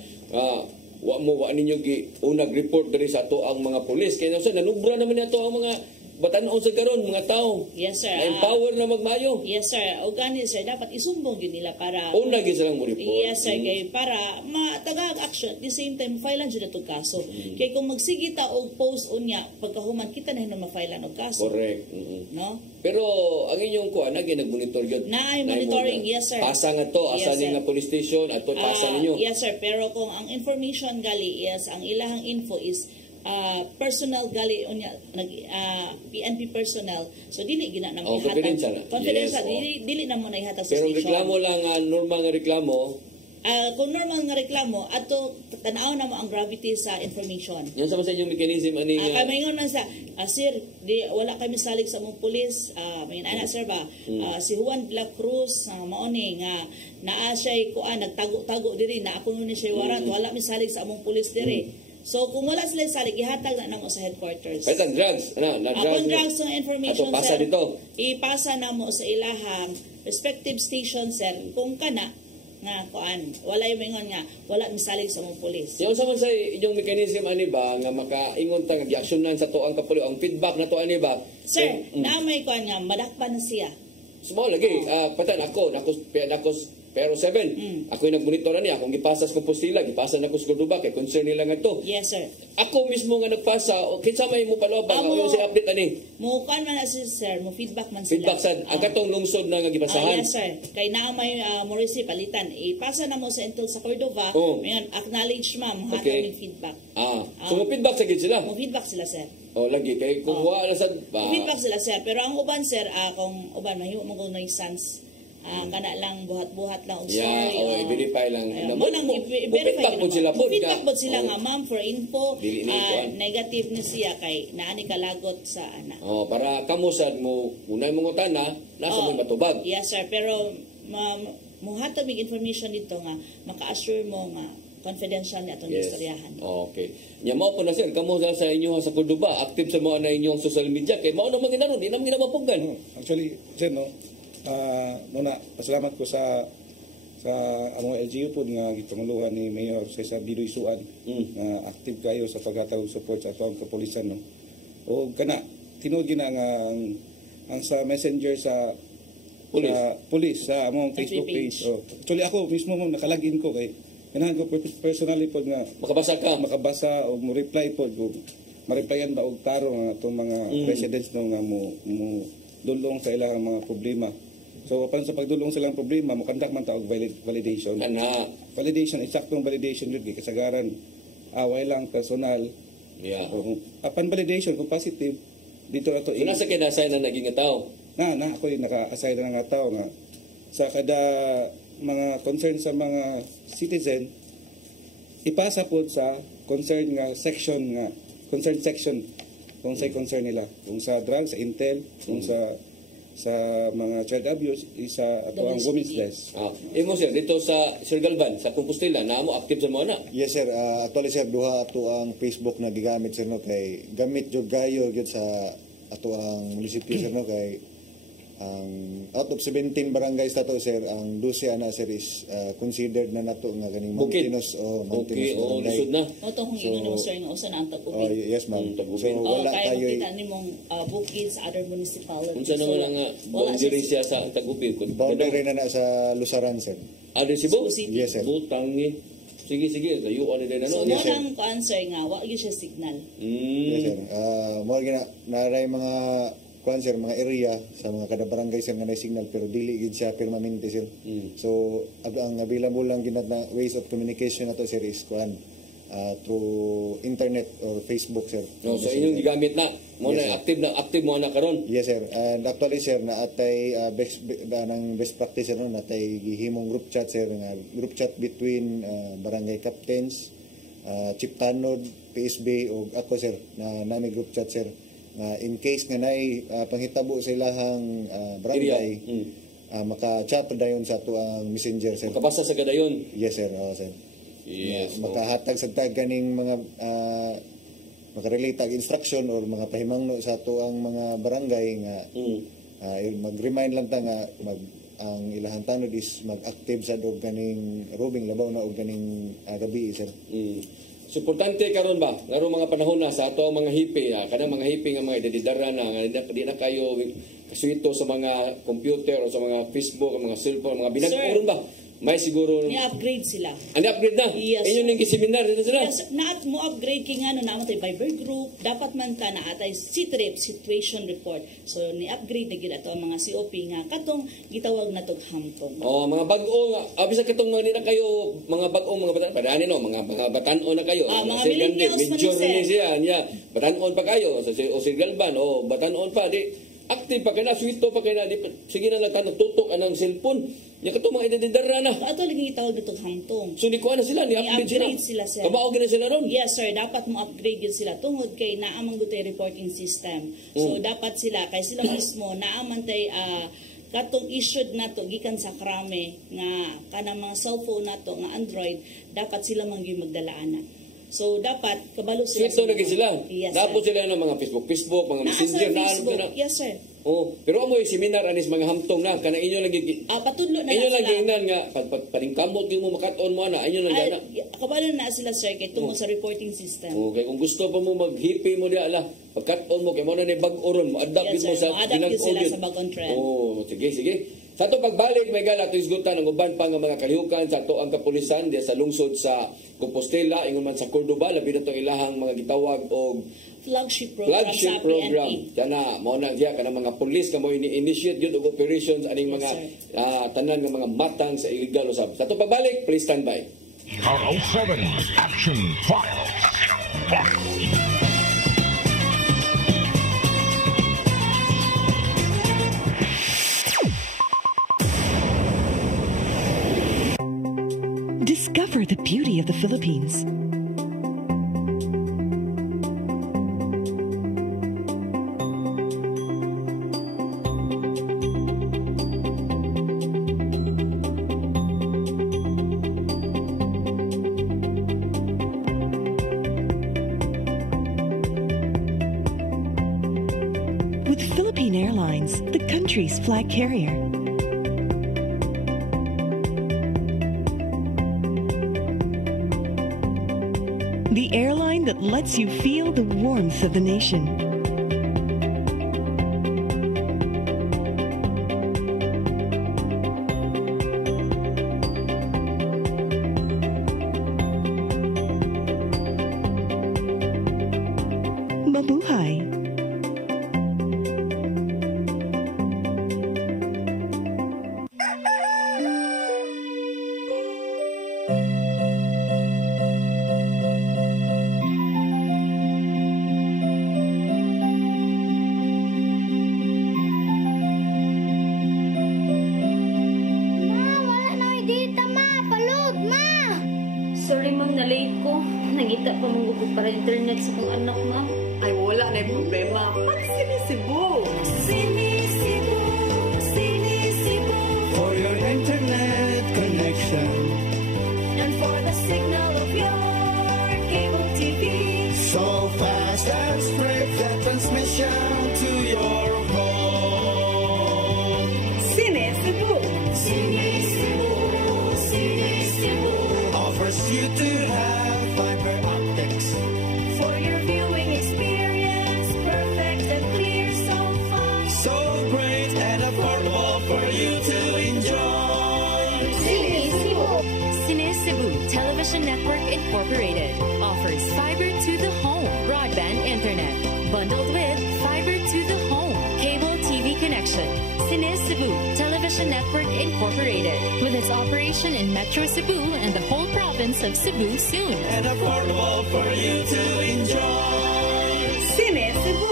wa ninyo gi unag report diri sa ato ang mga pulis kay sa nanubra naman ato ang mga batan-on sa karon mga tao. Yes sir. Empower na magmayo. Yes sir. O gani sir dapat isumbong gyud nila para una gyud silang mo report. Yes sir kay para matagag action at the same time filean jud atong kaso. Kay kung magsige ta og post unya pagkahuman kita na hinon ma-filean og kaso. Correct. No? Pero ang inyong kuan nag-monitor gyud. Na monitoring, yes sir. Pasa nga to, asa ni nga police station ato pasa ninyo. Yes sir, pero kung ang information gali is ang ilahang info is personal gali unya PNP personnel, so dili gina nang ihatag confidential dili na mo na ihatag sa pero station. Pero reklamo lang normal nga reklamo. Kung normal nga reklamo ato tan-aw na mo ang gravity sa information. Yan sa inyong mechanism ani nga kamaingon man sa sir di wala kami salig sa mong pulis may ana sir ba si Juan de la Cruz mao ni nga naa siya kuan nagtago-tago diri na ako ni siya warrant wala mi salig sa among pulis diri. So kung wala sila salig ihatag na namo sa headquarters. Pero drugs na drugs. Kung drugs nga information pasa sir, dito. Ipasa na mo sa ilahang respective station sir kung kana nga kuan wala yung ingon nga wala misalig sa mga pulis. Yung sa man sa inyong mechanism ani ba nga makaingon ta nga gi-aksyonan sa tuang kapulo ang feedback na to ani ba? Sir, na may kuan nga madakpan na siya. Small lagi patan ako pero 7 ako yung nagmonitor niya akong gipasas ko postila gipasa na ko sa Cordova kay concern nila nga to. Yes sir. Ako mismo nga nagpasa o kinsa may mo palobang yung si update ani mo kan man si sir mo feedback man sila feedback sa ang katong lungsod na nga gipasahan. Yes sir kay na may mo receive palitan ipasa na mo sa intel sa Cordova ngayon acknowledge ma'am hatag yung feedback. So mo feedback sa gid sila. Mo feedback sila sir. Lagi kay kung wala sa feedback sila sir pero ang uban sir kung uban mahimo mo kung sense kana lang buhat-buhat lang og sorry. I-verify lang. Feedback po sila po. Feedback po sila nga ma'am for info negative ni siya kay naani kalagot sa ana. Para kamusad mo unay mong utana nasa mo matubag. Yes sir pero muhatag mig information dito nga maka-assure mo nga confidential ni atong istoryahan. Okay. Nya mao po na sir kamo sa inyo sa Cordova active sa mga na inyong social media kay mao na maginaron di na ginamapugan. Actually sir no muna pasalamat ko sa among LGU po nga gitunguluhan ni Mayor Cesar Bido Isuan nga active kayo sa paghatag support sa atong kapulisan no. O kana tinuod gina nga ang sa messenger sa police sa among Facebook page. Actually ako mismo mo nakalagin ko kay ganahan ko personally po nga makabasa o mo reply po ma-replyan ba og tarong nga itong mga residents no nga mo dulong sa ilang mga problema. So apan sa pagdulong sa ilang problema mo kandak man ta og validation. Validation eksaktong validation jud kasagaran away lang personal. Apan validation kung positive dito ato nasa kinasay na naging tao. Na ako naka-assign na nga tao nga sa kada mga concern sa mga citizen ipasa po sa concern nga section concern section kung sa concern nila kung sa drugs sa intel kung sa sa mga child abuse isa ato ang women's desk. Imo sir dito sa Sir Galvan sa Compostela naamo active sa mga na. Yes sir, actually sir duha ato ang Facebook na gigamit sir no kay gamit jud gayo gyud sa ato ang munisipyo sir no kay out of 17 barangays tato sir ang 12 ana sir is considered na nato nga ganing mountainous lisod na. Tong ingon mo sir nga usa na ang Tagubin. Yes ma'am. So wala kaya tayo makita nimong bukid sa other municipalities. Unsa naman ang boundary siya sa Tagubin? Boundary na sa Lusaran sir. Ada Cebu? Yes sir. Butangi. Sige, layo ano din ano. So, mo lang answer nga, wa gyud siya signal. Yes sir. Mo gina naray mga sir, mga area sa mga kada barangay sir nga na signal pero dili gid siya permanente sir. So ang available lang ginat na ways of communication nato sir is through internet or Facebook sir. No, so inyong gigamit na mo na active mo na karon. Yes sir. And actually sir na atay best practice sir no natay gihimong group chat sir nga group chat between barangay captains, chief tanod, PSB ug ako sir na nami group chat sir. In case nga naay panghitabo sa ilahang barangay, maka-chat dayon sa ato ang messenger sir. Makabasa sa gadayon. Yes sir, sir. Yes. Makahatag sa tag kaning mga makarelate instruction or mga pahimangno sa ato ang mga barangay nga mag-remind lang ta nga ang ilahang tanod is mag-active sa og kaning robing labaw na og kaning gabi sir. So, importante karon ba ngaro mga panahon na sa ato ang mga hipi kanang mga hipi nga mga ididara na nga di na kayo kasuito sa mga computer o sa mga Facebook o mga cellphone mga binag-uron ba may siguro ni-upgrade sila. Ni-upgrade na? Yes. Inyo ning seminar dito sila? Yes. Naat mo upgrade kay nga naman tayo Viber group. Dapat man ka na atay C-trip, situation report. So, ni-upgrade na gila ito ang mga COP nga katong gitawag na itong hamtong. Mga bag-o bisa katong mga nila kayo, mga bag-o, mga batan, padaan no, mga batan-o na kayo. Mga millennials man siya. Batan-on pa kayo. O Sir Galvan, batan-on pa. Active pa kayo na, suito pa kayo na. Sige na lang ka natutok anang cellphone. Yung katong mga idadidara na. Ato lagi itawag itong hamtong. So, di ko na sila, ni-upgrade sila. Sir. Kabaog na sila ron? Yes, sir. Dapat mo upgrade yun sila. Tungod kay naamang gutay reporting system. So, dapat sila, kay sila mismo, naaman tayo, katong issued na to, gikan sa krame, nga kanang mga cellphone na to, nga Android, dapat sila mangyong magdalaan na. So, dapat, kabalo sila. Sweet lagi sila. Yes, dapat sila ng mga Facebook, mga messenger na. Yes, sir. Pero amo yung seminar anis mga hamtong na kanang inyo lagi patudlo na inyo sila. Lagi nan nga paningkamot yung mo makat-on mo na inyo lang gana. Kabalo na sila sir kay tungo sa reporting system. Okay, kung gusto pa mo maghipi mo dia ala pagkat-on mo kay mo na ni bag-oron mo adapt mo sa sila sa bagong trend. Sige. Sa ato pagbalik may gala ato isgutan ang uban pa nga mga kalihukan sa ato ang kapulisan diya sa lungsod sa Compostela ingon man sa Cordoba labi na to ilahang mga gitawag og flagship program sa PNP. Kana mo na diya kanang mga pulis kamo ini-initiate gyud og operations aning mga tanan nga mga matang sa illegal usab. Sa ato pagbalik, please stand by. R07 Action Files. Discover the beauty of the Philippines. With Philippine Airlines, the country's flag carrier. The airline that lets you feel the warmth of the nation. Mabuhay! Sorry ma'am, na-late ko. Nangita pa mong gupod para internet sa kong anak ma'am. Ay, wala na yung problema. Pag sinisibo. transmission. And for the signal of your cable TV, so fast and straight that transmission to your home. Cine Cebu. Cine Cebu. Cine Cebu Offers you to have fiber optics for your viewing experience, perfect and clear so far. so great and affordable for you to enjoy. Cine Cebu. Cine Cebu Television Network Incorporated offers fiber to the home broadband internet bundled with fiber to the home cable TV connection. Cine Cebu Television Network Incorporated with its operation in Metro Cebu and the whole province of Cebu soon. And affordable for you to enjoy. Cine Cebu.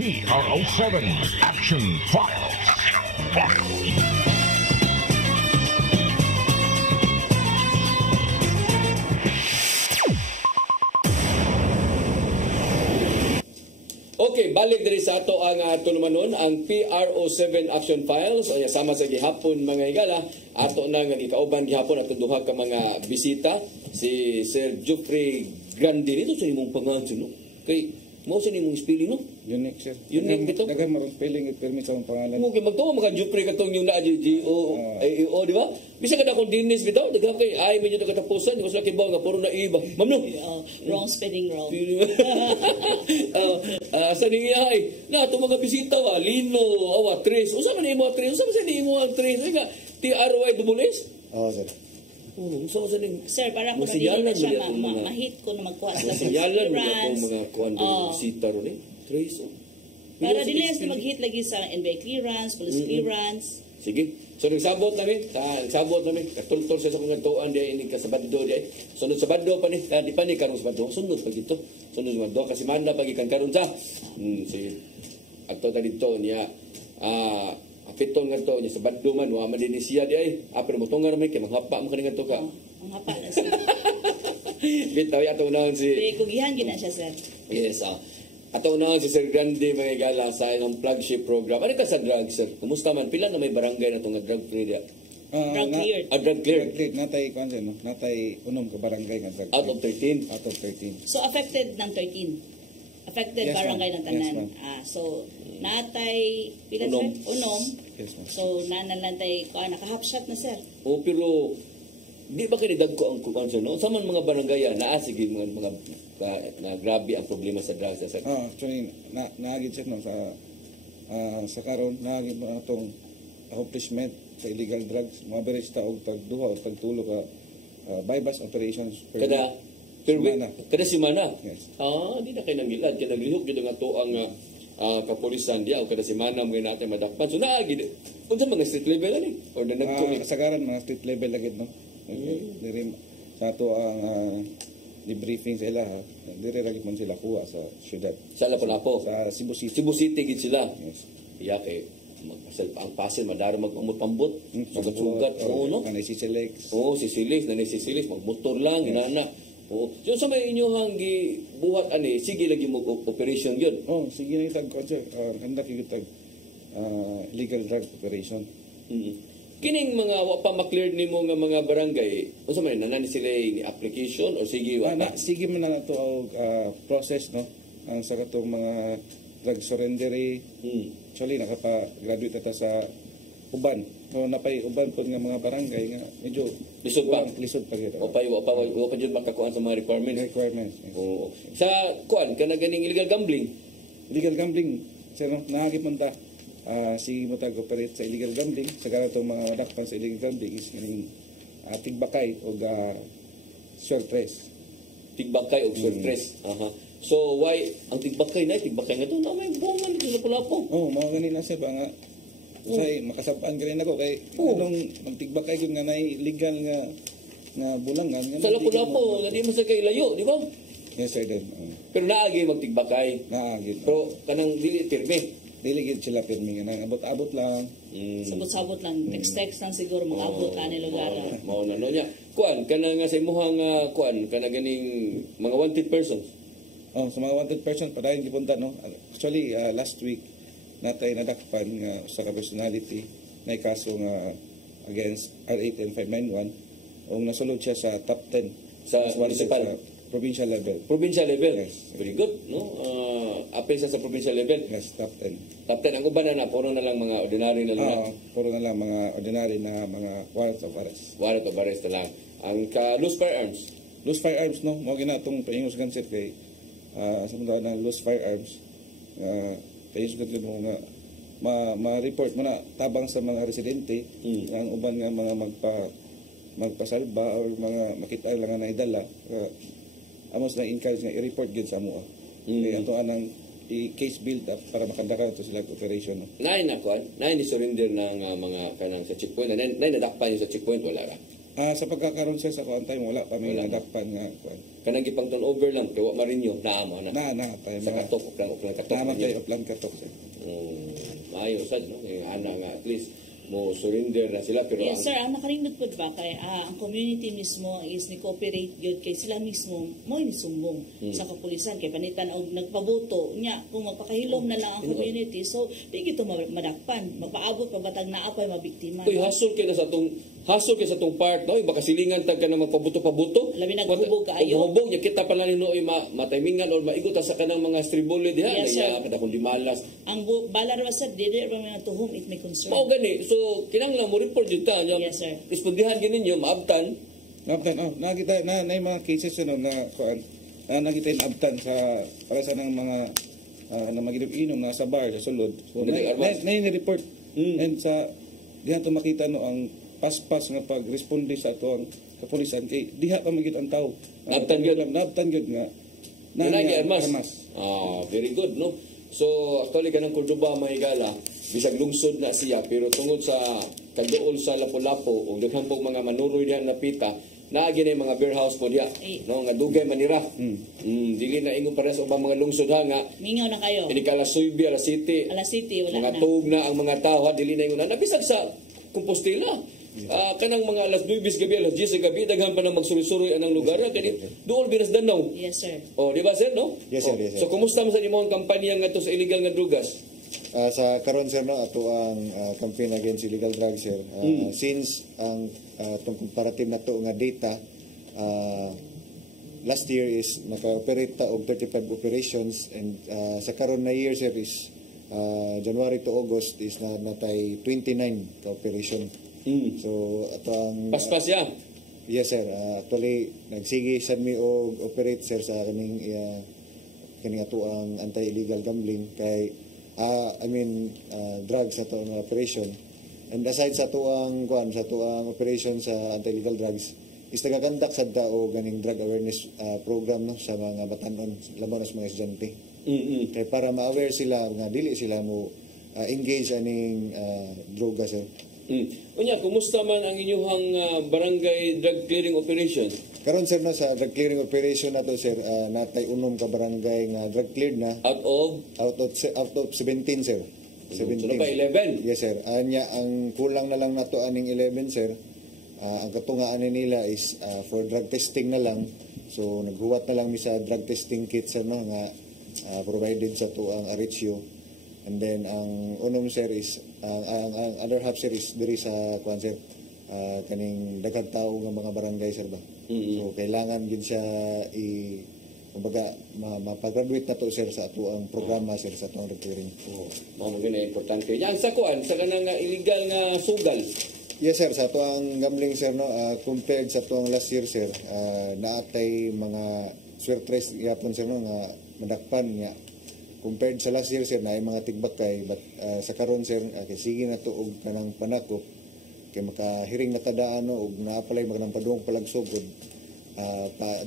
PRO7 Action Files. Okay, balik diri sa ato ang tulumanon ang PRO7 Action Files ay sama sa gihapon mga higala ato na nga gikauban gihapon ato duha ka mga bisita si Sir Jeffrey Grande dito sa imong pangalan no kay mo sa nimong spelling no Unique, sir. Unique bitaw. Dagan marong spelling at permit sa pangalan. Mo kay magtuo mga Jeffrey katong yung na G-O-A-O, di ba? Bisa ka na kung dinis bitaw, daga kay ay medyo nakatapusan, gusto laki ba nga puro na iba. Mamno. Wrong spelling wrong. Sa ningiyay, na ito mga bisita wa, Lino, awa, Tres. Usa man imo Tres, usa man sa imo ang Tres. Ay nga, TRY-S? Oo, sir. Usa sa ning Sir, para kung Masinyalan hindi na siya mo mga- mahit ko na magkuha sila sa Masinyalan mo na clearance. itong mga kuwan Oo. bisita ron eh. Tres, oh. Pero Sige, dili sige. na mag-hit lagi sa NBI clearance, police clearance. Sige. So nagsabot namin, nagsabot namin, katultol sa kong tuan di ini kasabado di. Sunod sabado pa ni, di pa ni karong sabado. Sunod pa gito. Sunod sabado kasi manda pagi kan karon sa. Si ato ta dito niya apiton nga to niya sabado man wa man din siya di ay. Pero mo tonga naman kay manghapa mo kaning to ka. Ang hapa na siya. Bitaw ya to na si. Kugihan gina siya, sir. Yes, Ato na si Sir Grande mga gala sa inyong flagship program. Ano ka sa drugs, sir? Kumusta man? Pila na may barangay na itong drug free dia? Drug cleared. Drug cleared. Drug cleared. Natay, kung no? Natay unom ka barangay nga drug Out of 13? Out of 13. So affected ng 13. Affected Yes, barangay ma'am. ng tanan. Yes, ma'am. So natay pila Unom. sir? Unom. Yes, ma'am. So nanalantay ko naka-half shot na sir. O pero di ba kayo dagko ang kukanso, no? Sa man mga barangay na sige mga na grabe ang problema sa drugs, sir. Actually, naagid siya no, sa karon naagid mo atong accomplishment sa illegal drugs. Mga average ta og tagduha o tagtulo ka bypass operations per Kada semana. Kada semana. Yes. Di na kayo nangilad. Kaya naglihok yun nga to ang kapulisan diya o kada semana mga natin madakpan. So naagid. Unsa mga street level ani? Or na kasagaran mga street level lagid no. Diri sa ato ang debriefing sa ila diri lagi man sila kuha sa syudad sa Lapu-Lapu sa Cebu City. Cebu City gid sila. Yes. Iya kay ang pasil madaro magpambot sugat-sugat no kanay si Silex. Si Silex na si Silex magmotor lang inana. So sa may inyong gibuhat ani sige lagi mo operation gyud. Sige na itag ko sir. Handa kay tag illegal drug operation. Kining mga wa pa ma-clear nimo nga mga barangay, unsa man nanani sila ni application or sige wa pa? Sige man na to og process no. Ang sa katong mga drug surrender actually nakapa-graduate ta sa uban. No napay uban pod nga mga barangay nga medyo lisod pa gid. O pa jud makakuan sa mga requirements. Sa kuan kana ganing illegal gambling. Illegal gambling sir no naagip man ta sige mo tag-operate sa illegal gambling. Sa ganito mga dakpan sa illegal gambling is ganing tigbakay o short race. Tigbakay o short race. So why ang tigbakay na nga to na may bungan dito sa Lapu-Lapu. Mga ganin na sir ba nga Kasi makasabaan ka rin ako kay anong magtigbakay gyud nga nay legal nga bulangan nga Sa Lapu-Lapu, na di man sa kay layo, di ba? Yes sir then. Pero naagi magtigbakay. Naagi. Pero kanang dili pirme. Dili gid sila pirmi nga abot-abot lang. Sabot-sabot lang, text-text lang siguro mag-abot ka ni lugar. Mao na no nya. Kuan kana nga sa imuhang kuan kana ganing mga wanted persons. Sa mga wanted person padayon gipunta no. Actually last week natay nadakpan nga sa personality na kaso nga against R8 and 591 o nasulod siya sa top 10 sa municipal provincial level. Provincial level. Yes. Very good, no? Apil sa provincial level. Yes, top 10. Top 10 ang uban na puro na lang mga ordinary na lang. Puro na lang mga ordinary na mga warrant of arrest. Warrant of arrest na lang. Ang loose firearms. Loose firearms, no? Mo ginatong paingos ganset kay sa mga ng loose firearms. Paingos ganset mo nga ma-report mo na tabang sa mga residente ang uban nga mga magpasalba or mga makita lang na idala amos na encourage nga i-report gid sa mo. Kaya ato anang i-case build up para makadakaw to sila operation. No? Nain ni surrender ng mga kanang sa checkpoint. Nain nadakpan yung sa checkpoint wala ra. Sa pagkakaroon siya sa kuan time wala pa may nadakpan nga kuan. Kanang gipang turnover lang kay wa marinyo naamo na. Na tayo sa katok uplan katok. Naman tayo uplan katok. Maayo sad no. Ana nga at least mo surrender na sila pero yes sir, ang nakalindot po ba kay ang community mismo is ni cooperate gyud kay sila mismo mo ni sumbong sa kapulisan kay panitan og nagpaboto nya kung magpakahilom na lang ang community so di gito madakpan magpaabot pa batag naa pa mabiktima. Uy, hasol kay sa tong part no baka silingan tag ka na magpabuto-pabuto labi naghubog kaayo hubog nya kita pala nino matimingan or maigot sa kanang mga stribole diha yes, na kada kun di malas ang balar wa sa dili ra man tuhom it may concern. Mao gani so kinahanglan mo report dito yes sir respondihan gini ninyo maabtan nakita na mga cases na kuan nakita abtan sa para sa nang mga na maginom nasa bar sa sulod so na report and sa diha to makita no ang paspas nga pagresponde sa ato ang kapulisan kay diha pa magit ang tao naabtan gyud nga na armas. Very good no. So actually kanang Cordoba mahigala bisag lungsod na siya pero tungod sa kaduol sa Lapu-Lapu ug daghang pog mga manuroy diha napita naa gini mga beer house po diha no nga dugay manira. Dili na ingon para sa ubang mga lungsod ha nga mingaw na kayo. Ini kala Suibi Alas City wala mga na. tuog na ang mga tao ha dili na ingon na bisag sa Compostela. Kanang mga alas 2 gabi, alas 10 gabi, daghan pa na magsuri-suri anang lugar. Kani doon binas Danau. Yes, sir. Di ba, sir, no? Yes, sir. Yes, sir. So, kumusta mo sa imong kampanya nga to sa illegal nga drugas? Sa karon sir, no, ato ang campaign against illegal drugs, sir. Since ang itong comparative na to nga data, last year is naka-operate ta og 35 operations and sa karon na year, sir, is January to August is natay 29 ka operation. So atong paspas ya. Yes sir, actually nagsige sad mi og operate sir sa kaning ato ang anti-illegal gambling kay drugs ato ang operation. And aside sa ato ang operation sa anti-illegal drugs is nagakandak sad ta og ganing drug awareness program no sa mga batanon laban sa mga estudyante. Kay para ma-aware sila nga dili sila mo engage aning droga sir. Unya, kumusta man ang inyong barangay drug clearing operation? Karon sir na sa drug clearing operation nato sir, natay unom ka barangay nga drug cleared na out of 17 sir. 17. So ba 11? Yes sir. Anya ang kulang na lang nato aning 11 sir. Ang katungaan nila is for drug testing na lang. So naghuwat na lang mi sa drug testing kit sir na nga provided sa to ang RHU. And then ang unom sir is ang other half sir is diri sa kuan sir kaning daghang tawo nga mga barangay sir ba. So kailangan gid siya kumbaga mapag-graduate na to sir sa ato ang programa sir sa atong recurring. Mao mo gani importante. Yang sa kuan sa kanang illegal nga sugal. Yes sir, sa ato ang gambling sir no compared sa ato ang last year sir naatay mga swertres yapon sir no nga madakpan nga compared sa last year sir na ay mga tigbakay but sa karon sir kay sige na to og kanang panakop kay makahiring na tadaan no og naapalay magnang padung palagsugod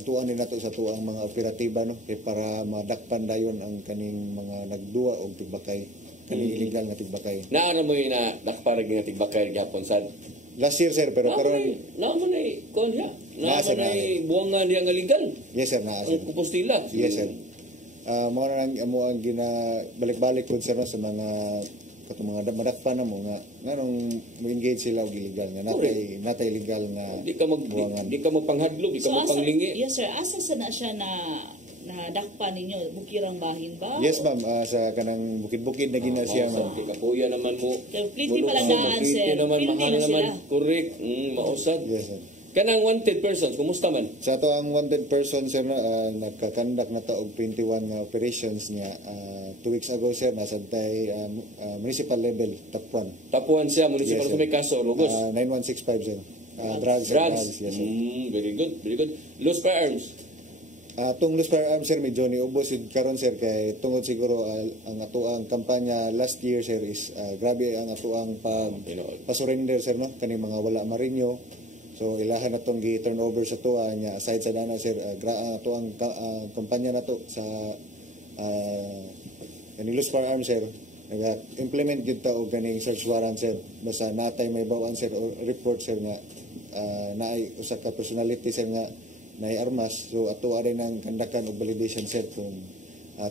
tuan ni nato sa tuang mga operatiba no kay para madakpan dayon ang kaning mga nagduwa og tigbakay kani illegal nga tigbakay. Naara mo yung nakaparag nga tigbakay gyapon sad. Last year sir, pero karon naamo na kon ya. Naamo na buwangan diya nga legal. Yes sir, naa sir. Ang kupostila. Yes sir. Mao na amo ang balik-balik pud sir no, sa mga katong mga madakpa na mo nga nganong mo-engage sila og illegal nga natay legal nga di ka magpanghadlok, di ka magpanglingi. Yes sir, asa sa na siya na dakpa ninyo bukirang bahin ba? Yes ma'am, sa kanang bukid-bukid na gina siya ma'am. Kapuya naman mo. Completely palandaan sir. Naman mahal naman. Correct. Mausad. Yes sir. Kanang wanted persons, kumusta man? Sa ato ang wanted person sir na nagkakandak na ta og 21 nga operations nga 2 weeks ago sir nasantay municipal level top 1. Top 1 siya municipal yes, may kaso lugos. 9165 sir. Drugs. Yes, sir. Very good, very good. Loose firearms. Atong loose firearms sir medyo ni ubos karon sir kay tungod siguro ang ato ang kampanya last year sir is grabe ang ato ang pa-surrender sir no kani mga wala marinyo. So ilahan na itong gi-turnover sa tuwa niya aside sa dana sir ito ang kampanya na to sa loose firearm sir nag-implement yun ta o ganing search warrant sir basta natay may bawaan sir o report sir nga naay usa ka personality sir nga naay armas so ato rin ang kandakan og validation sir kung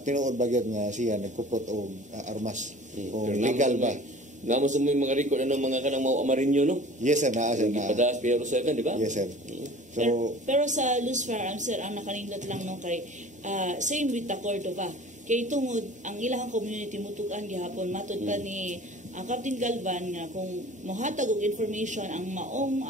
tinuod ba gyud nga siya nagkupot og armas o legal ba. Namo sa mga record mga kanang mga amarinyo no? Yes sir, naa sir. Ipadas pero 7 di ba? Yes sir. So pero sa loose firearms sir ang nakanindot lang no kay same with the Cordova. Kay tungod ang ilahang community mutukan gihapon matud pa ni Captain Galvan nga kung mohatag og information ang maong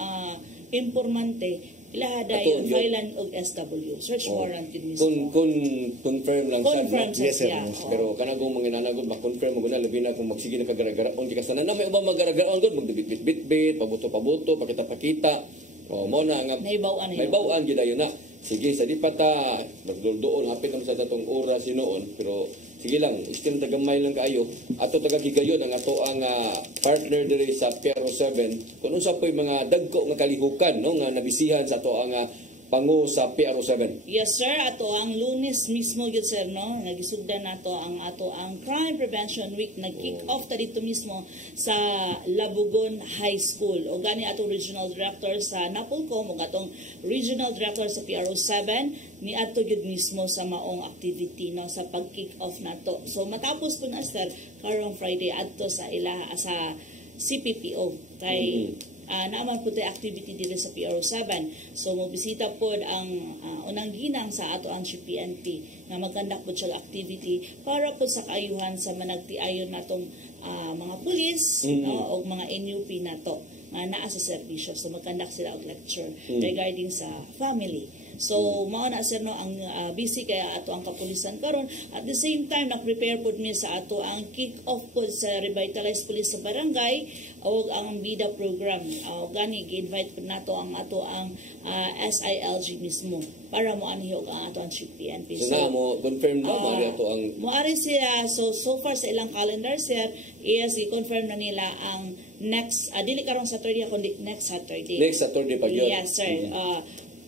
impormante ilahada yung filean og SW search warrant yun mismo. Kung confirm lang confirm yes, sir. Pero kanagong mga nanagod ma-confirm mo na labi na kung magsige na kagaragaraon kay kasanan na may ubang magaragaraon gud magbitbit pabuto pakita mo na nga may bawaan gyud ayo na. Sige sa di pata nagduldoon hapit naman sa datong oras sinuon pero sige lang istim tagamay lang kaayo ato tagagigayon ang ato ang partner diri sa Piero 7 kun unsa poy mga dagko nga kalihukan no nga nabisihan sa ato ang pangu sa Piero 7. Yes sir, ato ang Lunes mismo gyud sir no nagisugdan nato ang Crime Prevention Week nag-kick off ta dito mismo sa Labugon High School o gani atong regional director sa Napolcom ug atong regional director sa Piero 7 ni ato gyud mismo sa maong activity no sa pag-kick off nato. So matapos po na sir karong Friday adto sa sa CPPO kay naman po tayo activity dito sa PRO7. So, mobisita po ang unang ginang sa ato ang PNP na magkandak po siya activity para po sa kaayuhan sa managtiayon natong mga pulis o mga NUP na to nga naa sa serbisyo. So, magkandak sila og lecture regarding sa family. So, mao na sir no ang busy kaya ato ang kapulisan karon. At the same time nag-prepare pud mi sa ato ang kick-off pud sa Revitalized Police sa barangay o ang BIDA program. Gani gi-invite pud nato ang ato ang SILG mismo para mo anhiyog ang ato ang PNP. So, na mo confirm na mo ato ang moari sila so far sa ilang calendar sir is i-confirm na nila ang next dili karon Saturday kundi next Saturday. Next Saturday pa gyud. Yes sir.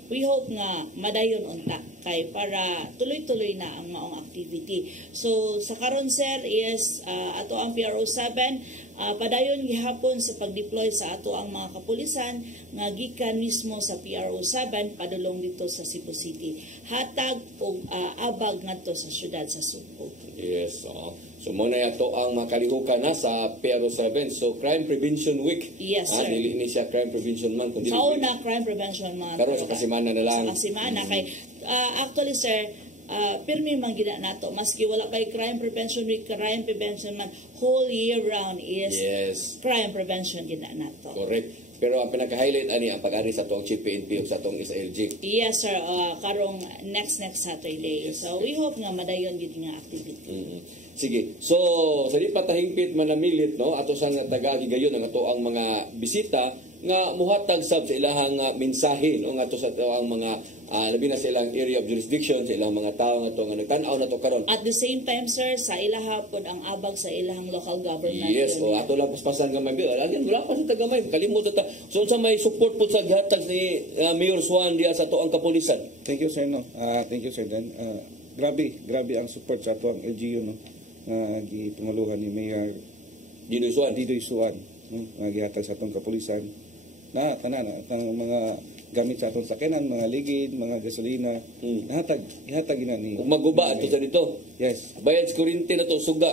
We hope nga madayon unta kay para tuloy-tuloy na ang maong activity. So sa karon sir is ato ang PRO7 padayon gihapon sa pag-deploy sa ato ang mga kapulisan nga gikan mismo sa PRO7 padulong dito sa Cebu City. Hatag og abag ngadto sa syudad sa Subo. Yes. So muna yato ang makalihukan na sa PRO7. So Crime Prevention Week. Yes sir. Dili ni siya Crime Prevention Month kundi na Crime Prevention Month. Karon sa kasimana na lang. Sa kasimana kay actually sir pirmi man gina nato maski wala kay Crime Prevention Week, Crime Prevention Month whole year round is crime prevention gina nato. Correct. Pero ang pinaka-highlight ani ang pag-ari sa tuwang PNP o sa tuwang SILG. Yes sir, karong next Saturday. Yes. So we hope nga madayon gid nga activity. Sige. So sa di patahingpit manamilit no ato sa taga-gigayon ang ato ang mga bisita nga muhatag sab sa ilahang mensahe no nga ato sa ang mga labi na sa ilang area of jurisdiction sa ilang mga tao nga to nga nagtan-aw na to karon. At the same time sir sa ilaha pod ang abag sa ilahang local government. Yes, o ato lang paspasan nga may bill. Again, wala pa sa tagamay. Kalimot ta. So sa may support po sa gihatag ni Mayor Swan diya sa to ang kapulisan. Thank you sir no. Thank you sir Dan. Grabe ang support sa to ang LGU no. nga gipanguluhan ni Mayor Didoy Suan, nga gihatag sa atong kapulisan na tanan ang mga gamit sa atong sakyanan, mga ligid, mga gasolina, ihatag ina ni. Kung maguba ato sa dito. Yes. Bayad sa kuryente na to suga.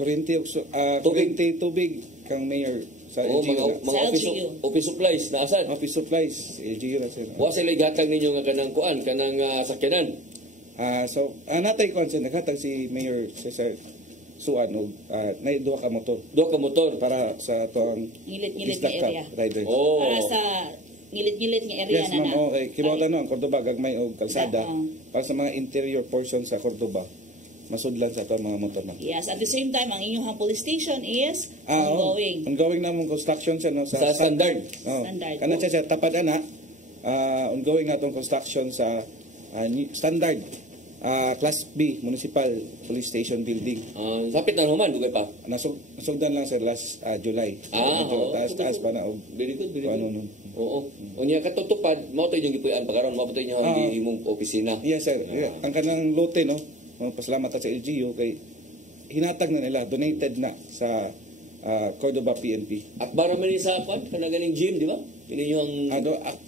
Kuryente tubig kang Mayor sa LGU. Mga office supplies na asad. Office supplies, LGU na sir. Wa sila igatag ninyo nga kanang kuan, kanang sakyanan. Natay kuan sir, naghatag si Mayor Cesar Suan og na duha ka motor. Duha ka motor para sa atong ngilit-ngilit nga area. Rider. Para sa ngilit-ngilit nga area yes, na na. Yes, kinuha ang Cordoba gagmay og kalsada para sa mga interior portion sa Cordoba. Masudlan sa atong mga motor na. Yes, at the same time, ang inyong police station is ongoing. Ongoing na mong construction siya no, sa standard. Standard. Kana siya tapad ana. Ongoing nga atong construction sa standard Class B Municipal Police Station Building. Sapit na naman, dugay pa. Nasugdan lang sa last July. Taas pa na. Very good, very good. Oo. Unya katutupad, mao to yung gipuy-an pagkaron, mao to yung imong opisina. Yes sir. Ang kanang lote no, pasalamat sa LGU kay hinatag na nila, donated na sa Cordoba PNP. At baro man sa apan kana ganing gym, di ba? Ini yung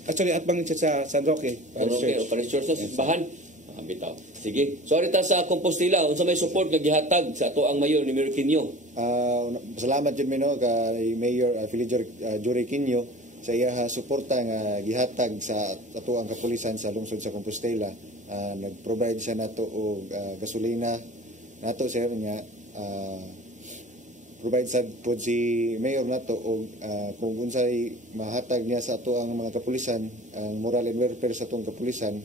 actually at bangin sa San Roque. Parish Church bahan. Bitaw. Sige. Sorry ta sa Compostela, unsa may support nga gihatag sa ato ang mayor ni Mayor Quinio. Salamat jud mino kay Mayor Filiger Jory Quinio sa iya suporta nga gihatag sa ato ang kapulisan sa lungsod sa Compostela. Nag-provide siya nato og gasolina nato sir nga provide sad pod si Mayor nato og kung unsay mahatag niya sa ato ang mga kapulisan, ang moral and welfare sa atong kapulisan,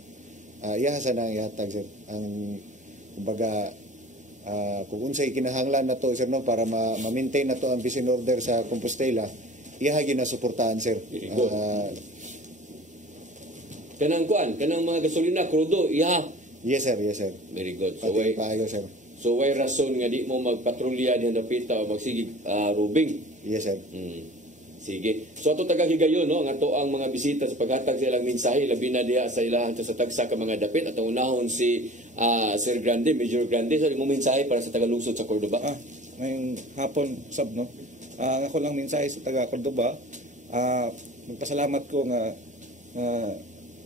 iyaha sa nang ihatag sir. Ang kumbaga kung unsay kinahanglan nato sir no para ma-maintain nato ang peace and order sa Compostela, iyaha ginasuportahan sir. Kanang kuan, kanang mga gasolina crudo, iyaha. Yes sir, yes sir. Very good. So way paayo sir. So way rason nga di mo magpatrolya diha dapita o magsigig rubing. Yes sir. Sige. So ato taga-higayon no, nga to ang mga bisita sa paghatag sa ilang mensahe labi na diha sa ilahan sa tagsa ka mga dapit at unahon si Sir Grande, Major Grande, so mo mensahe para sa taga-lungsod sa Cordoba. Ngayong hapon sab no. Ako lang mensahe sa taga Cordoba. Magpasalamat ko nga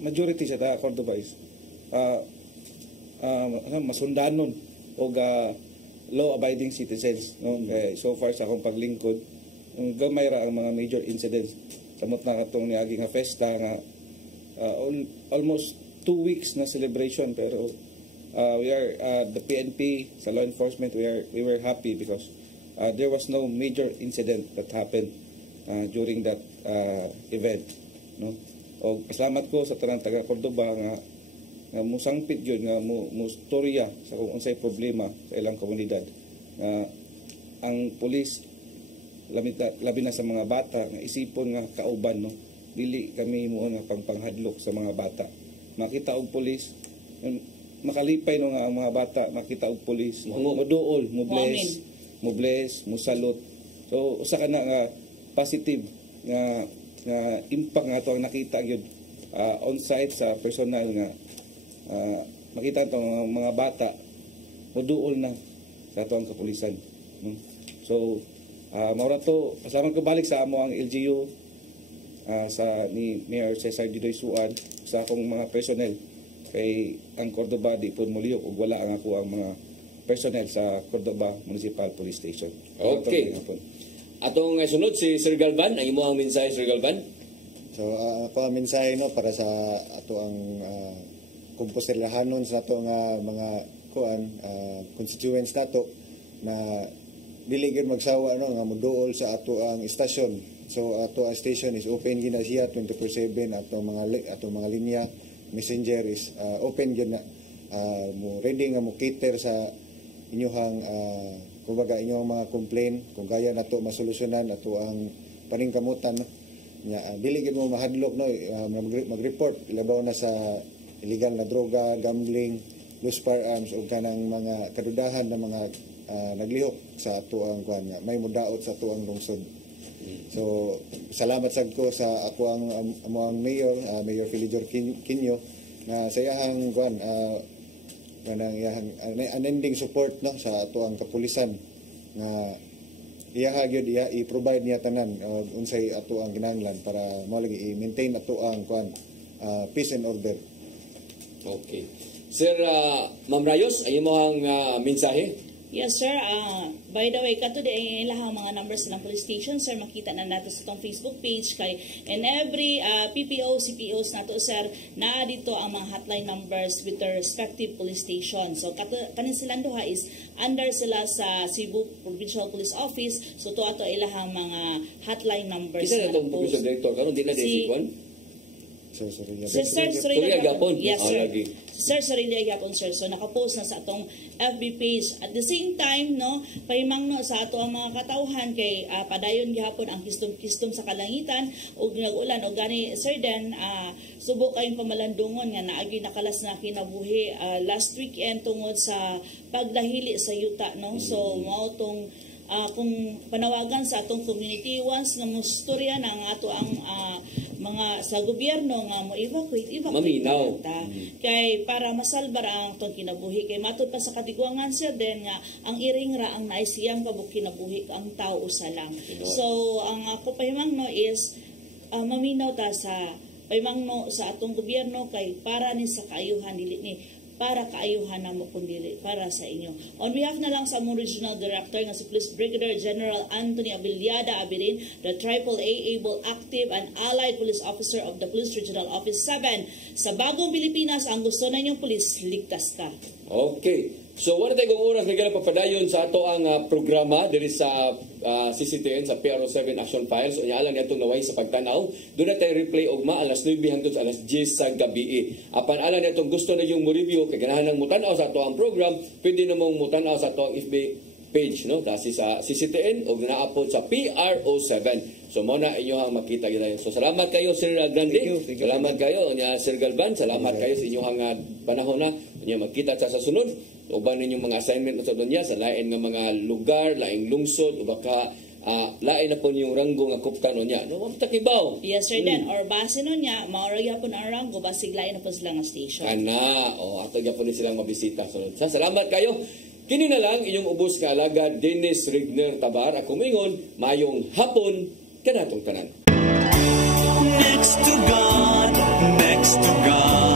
majority sa taga Cordoba is masundanon o law-abiding citizens no. Kaya so far sa akong paglingkod gamay ra ang mga major incidents samot na katong niagi nga festa nga almost 2 weeks na celebration pero we are the PNP sa law enforcement we were happy because there was no major incident that happened during that event no. Og pasalamat ko sa tanang taga Cordoba nga musangpit gyud nga mustorya sa kung unsay problema sa ilang komunidad. Ang pulis labi na sa mga bata nga isipon nga kauban no, dili kami mo nga pangpanghadlok sa mga bata. Makita og pulis makalipay no nga ang mga bata makita og pulis moduol mo bless mo salute. So usa ka na nga positive nga impact nga to ang nakita gyud on site sa personal nga makita to mga bata moduol na sa ato ang kapulisan no? So maura to, pasalamat ko balik sa amo ang LGU sa ni Mayor Cesar Didoy Suan sa akong mga personnel kay ang Cordoba di po muliyok ug wala ang ako ang mga personnel sa Cordoba Municipal Police Station. Okay. Atong sunod si Sir Galvan, ang imo ang mensahe Sir Galvan. So ako ang mensahe no para sa ato ang Compostelahanon sa ato nga mga kuan constituents nato na dili gyud magsawa no nga moduol sa ato ang istasyon. So ato ang station is open gina siya 24/7 ato mga linya messenger is open gyud na mo ready nga mo cater sa inyong kumbaga inyong mga complaint kung kaya nato masolusyonan ato ang paningkamutan no. Dili gyud mo mahadlok no mag-report labaw na sa illegal na droga, gambling, loose firearms o kanang mga kadudahan na mga naglihok sa ato ang kuan nga may mudaot sa ato ang lungsod. So salamat sad ko sa ako ang mayor Mayor Filiger Quinio na sa iyang kuan kanang iyang unending support no sa ato ang kapulisan nga iya gyud iya i-provide niya tanan unsay ato ang kinahanglan para malagi i-maintain ato ang peace and order. Okay. Sir Ma'am Rayos, ay mo ang mensahe? Yes, sir. By the way, kato di ang ilang mga numbers ng police station, sir, makita na natin sa itong Facebook page kay in every PPO, CPOs nato, sir, na dito ang mga hotline numbers with their respective police station. So, kanin silang duha is under sila sa Cebu Provincial Police Office. So, to ato ilahang mga hotline numbers. Isa na itong Provincial Director karon di na si Juan? Sir Sorilla Gapon. Yes, sir. Sir Sorilla Gapon, sir. So, nakapost na sa atong FB page. At the same time, no, pahimang no, sa ato ang mga katawhan kay padayon gihapon ang kistom-kistom sa kalangitan o nag-ulan o gani, sir, then subok kayong pamalandungon nga naagi nakalas na kinabuhi last weekend tungod sa pagdahili sa yuta, no. So, mao tong kung panawagan sa atong community once nga mustorya na ang ato ang mga sa gobyerno nga mo evacuate maminaw kay para masalbar ang tong kinabuhi kay matud pa sa katiguangan siya din nga ang iring ra ang naisiyang kabuk kinabuhi ang tao usa lang. So ang ako pahimangno is maminaw ta sa pahimangno sa atong gobyerno kay para ni sa kaayuhan dili ni para kaayuhan na mo kundi para sa inyo. On behalf na lang sa among Regional Director nga si Police Brigadier General Anthony Abiliada Abirin, the AAA able active and allied police officer of the Police Regional Office 7 sa bagong Pilipinas, ang gusto na inyong police, ligtas ka. Okay. So, wala tayong oras na gano'ng papadayon sa ato ang programa diri sa CCTN, sa PRO7 Action Files. O niya lang nitong naway sa pagtanaw. Doon na tayo replay ugma alas 9 hangtod sa alas 10 sa gabi. Apan alam nitong gusto na yung mo-review, kay ganahan ng mutanaw sa ato ang program, pwede na mong mutanaw sa ato ang FB page, no? Kasi sa CCTN o na-upload sa PRO7. So, muna inyo ang makita kita. So, salamat kayo, Sir Grande. Salamat kayo, Sir Galvan. Salamat kayo sa inyong panahon na. Magkita sa sunod. Uban ninyong mga assignment na sa niya sa lain ng mga lugar, laing lungsod, o baka lain na po yung ranggo nga kuptan niya. No, takibaw. Yes, sir, then. Or base nun niya, mauragya po na ang ranggo, basig lain na po sila ng station. Ato po din silang mabisita. So, salamat kayo. Kini na lang inyong ubos ka alagad, Dennis Rigner Tabar. Ako mingon, mayong hapon, kanatong tanan. Next to God, next to God.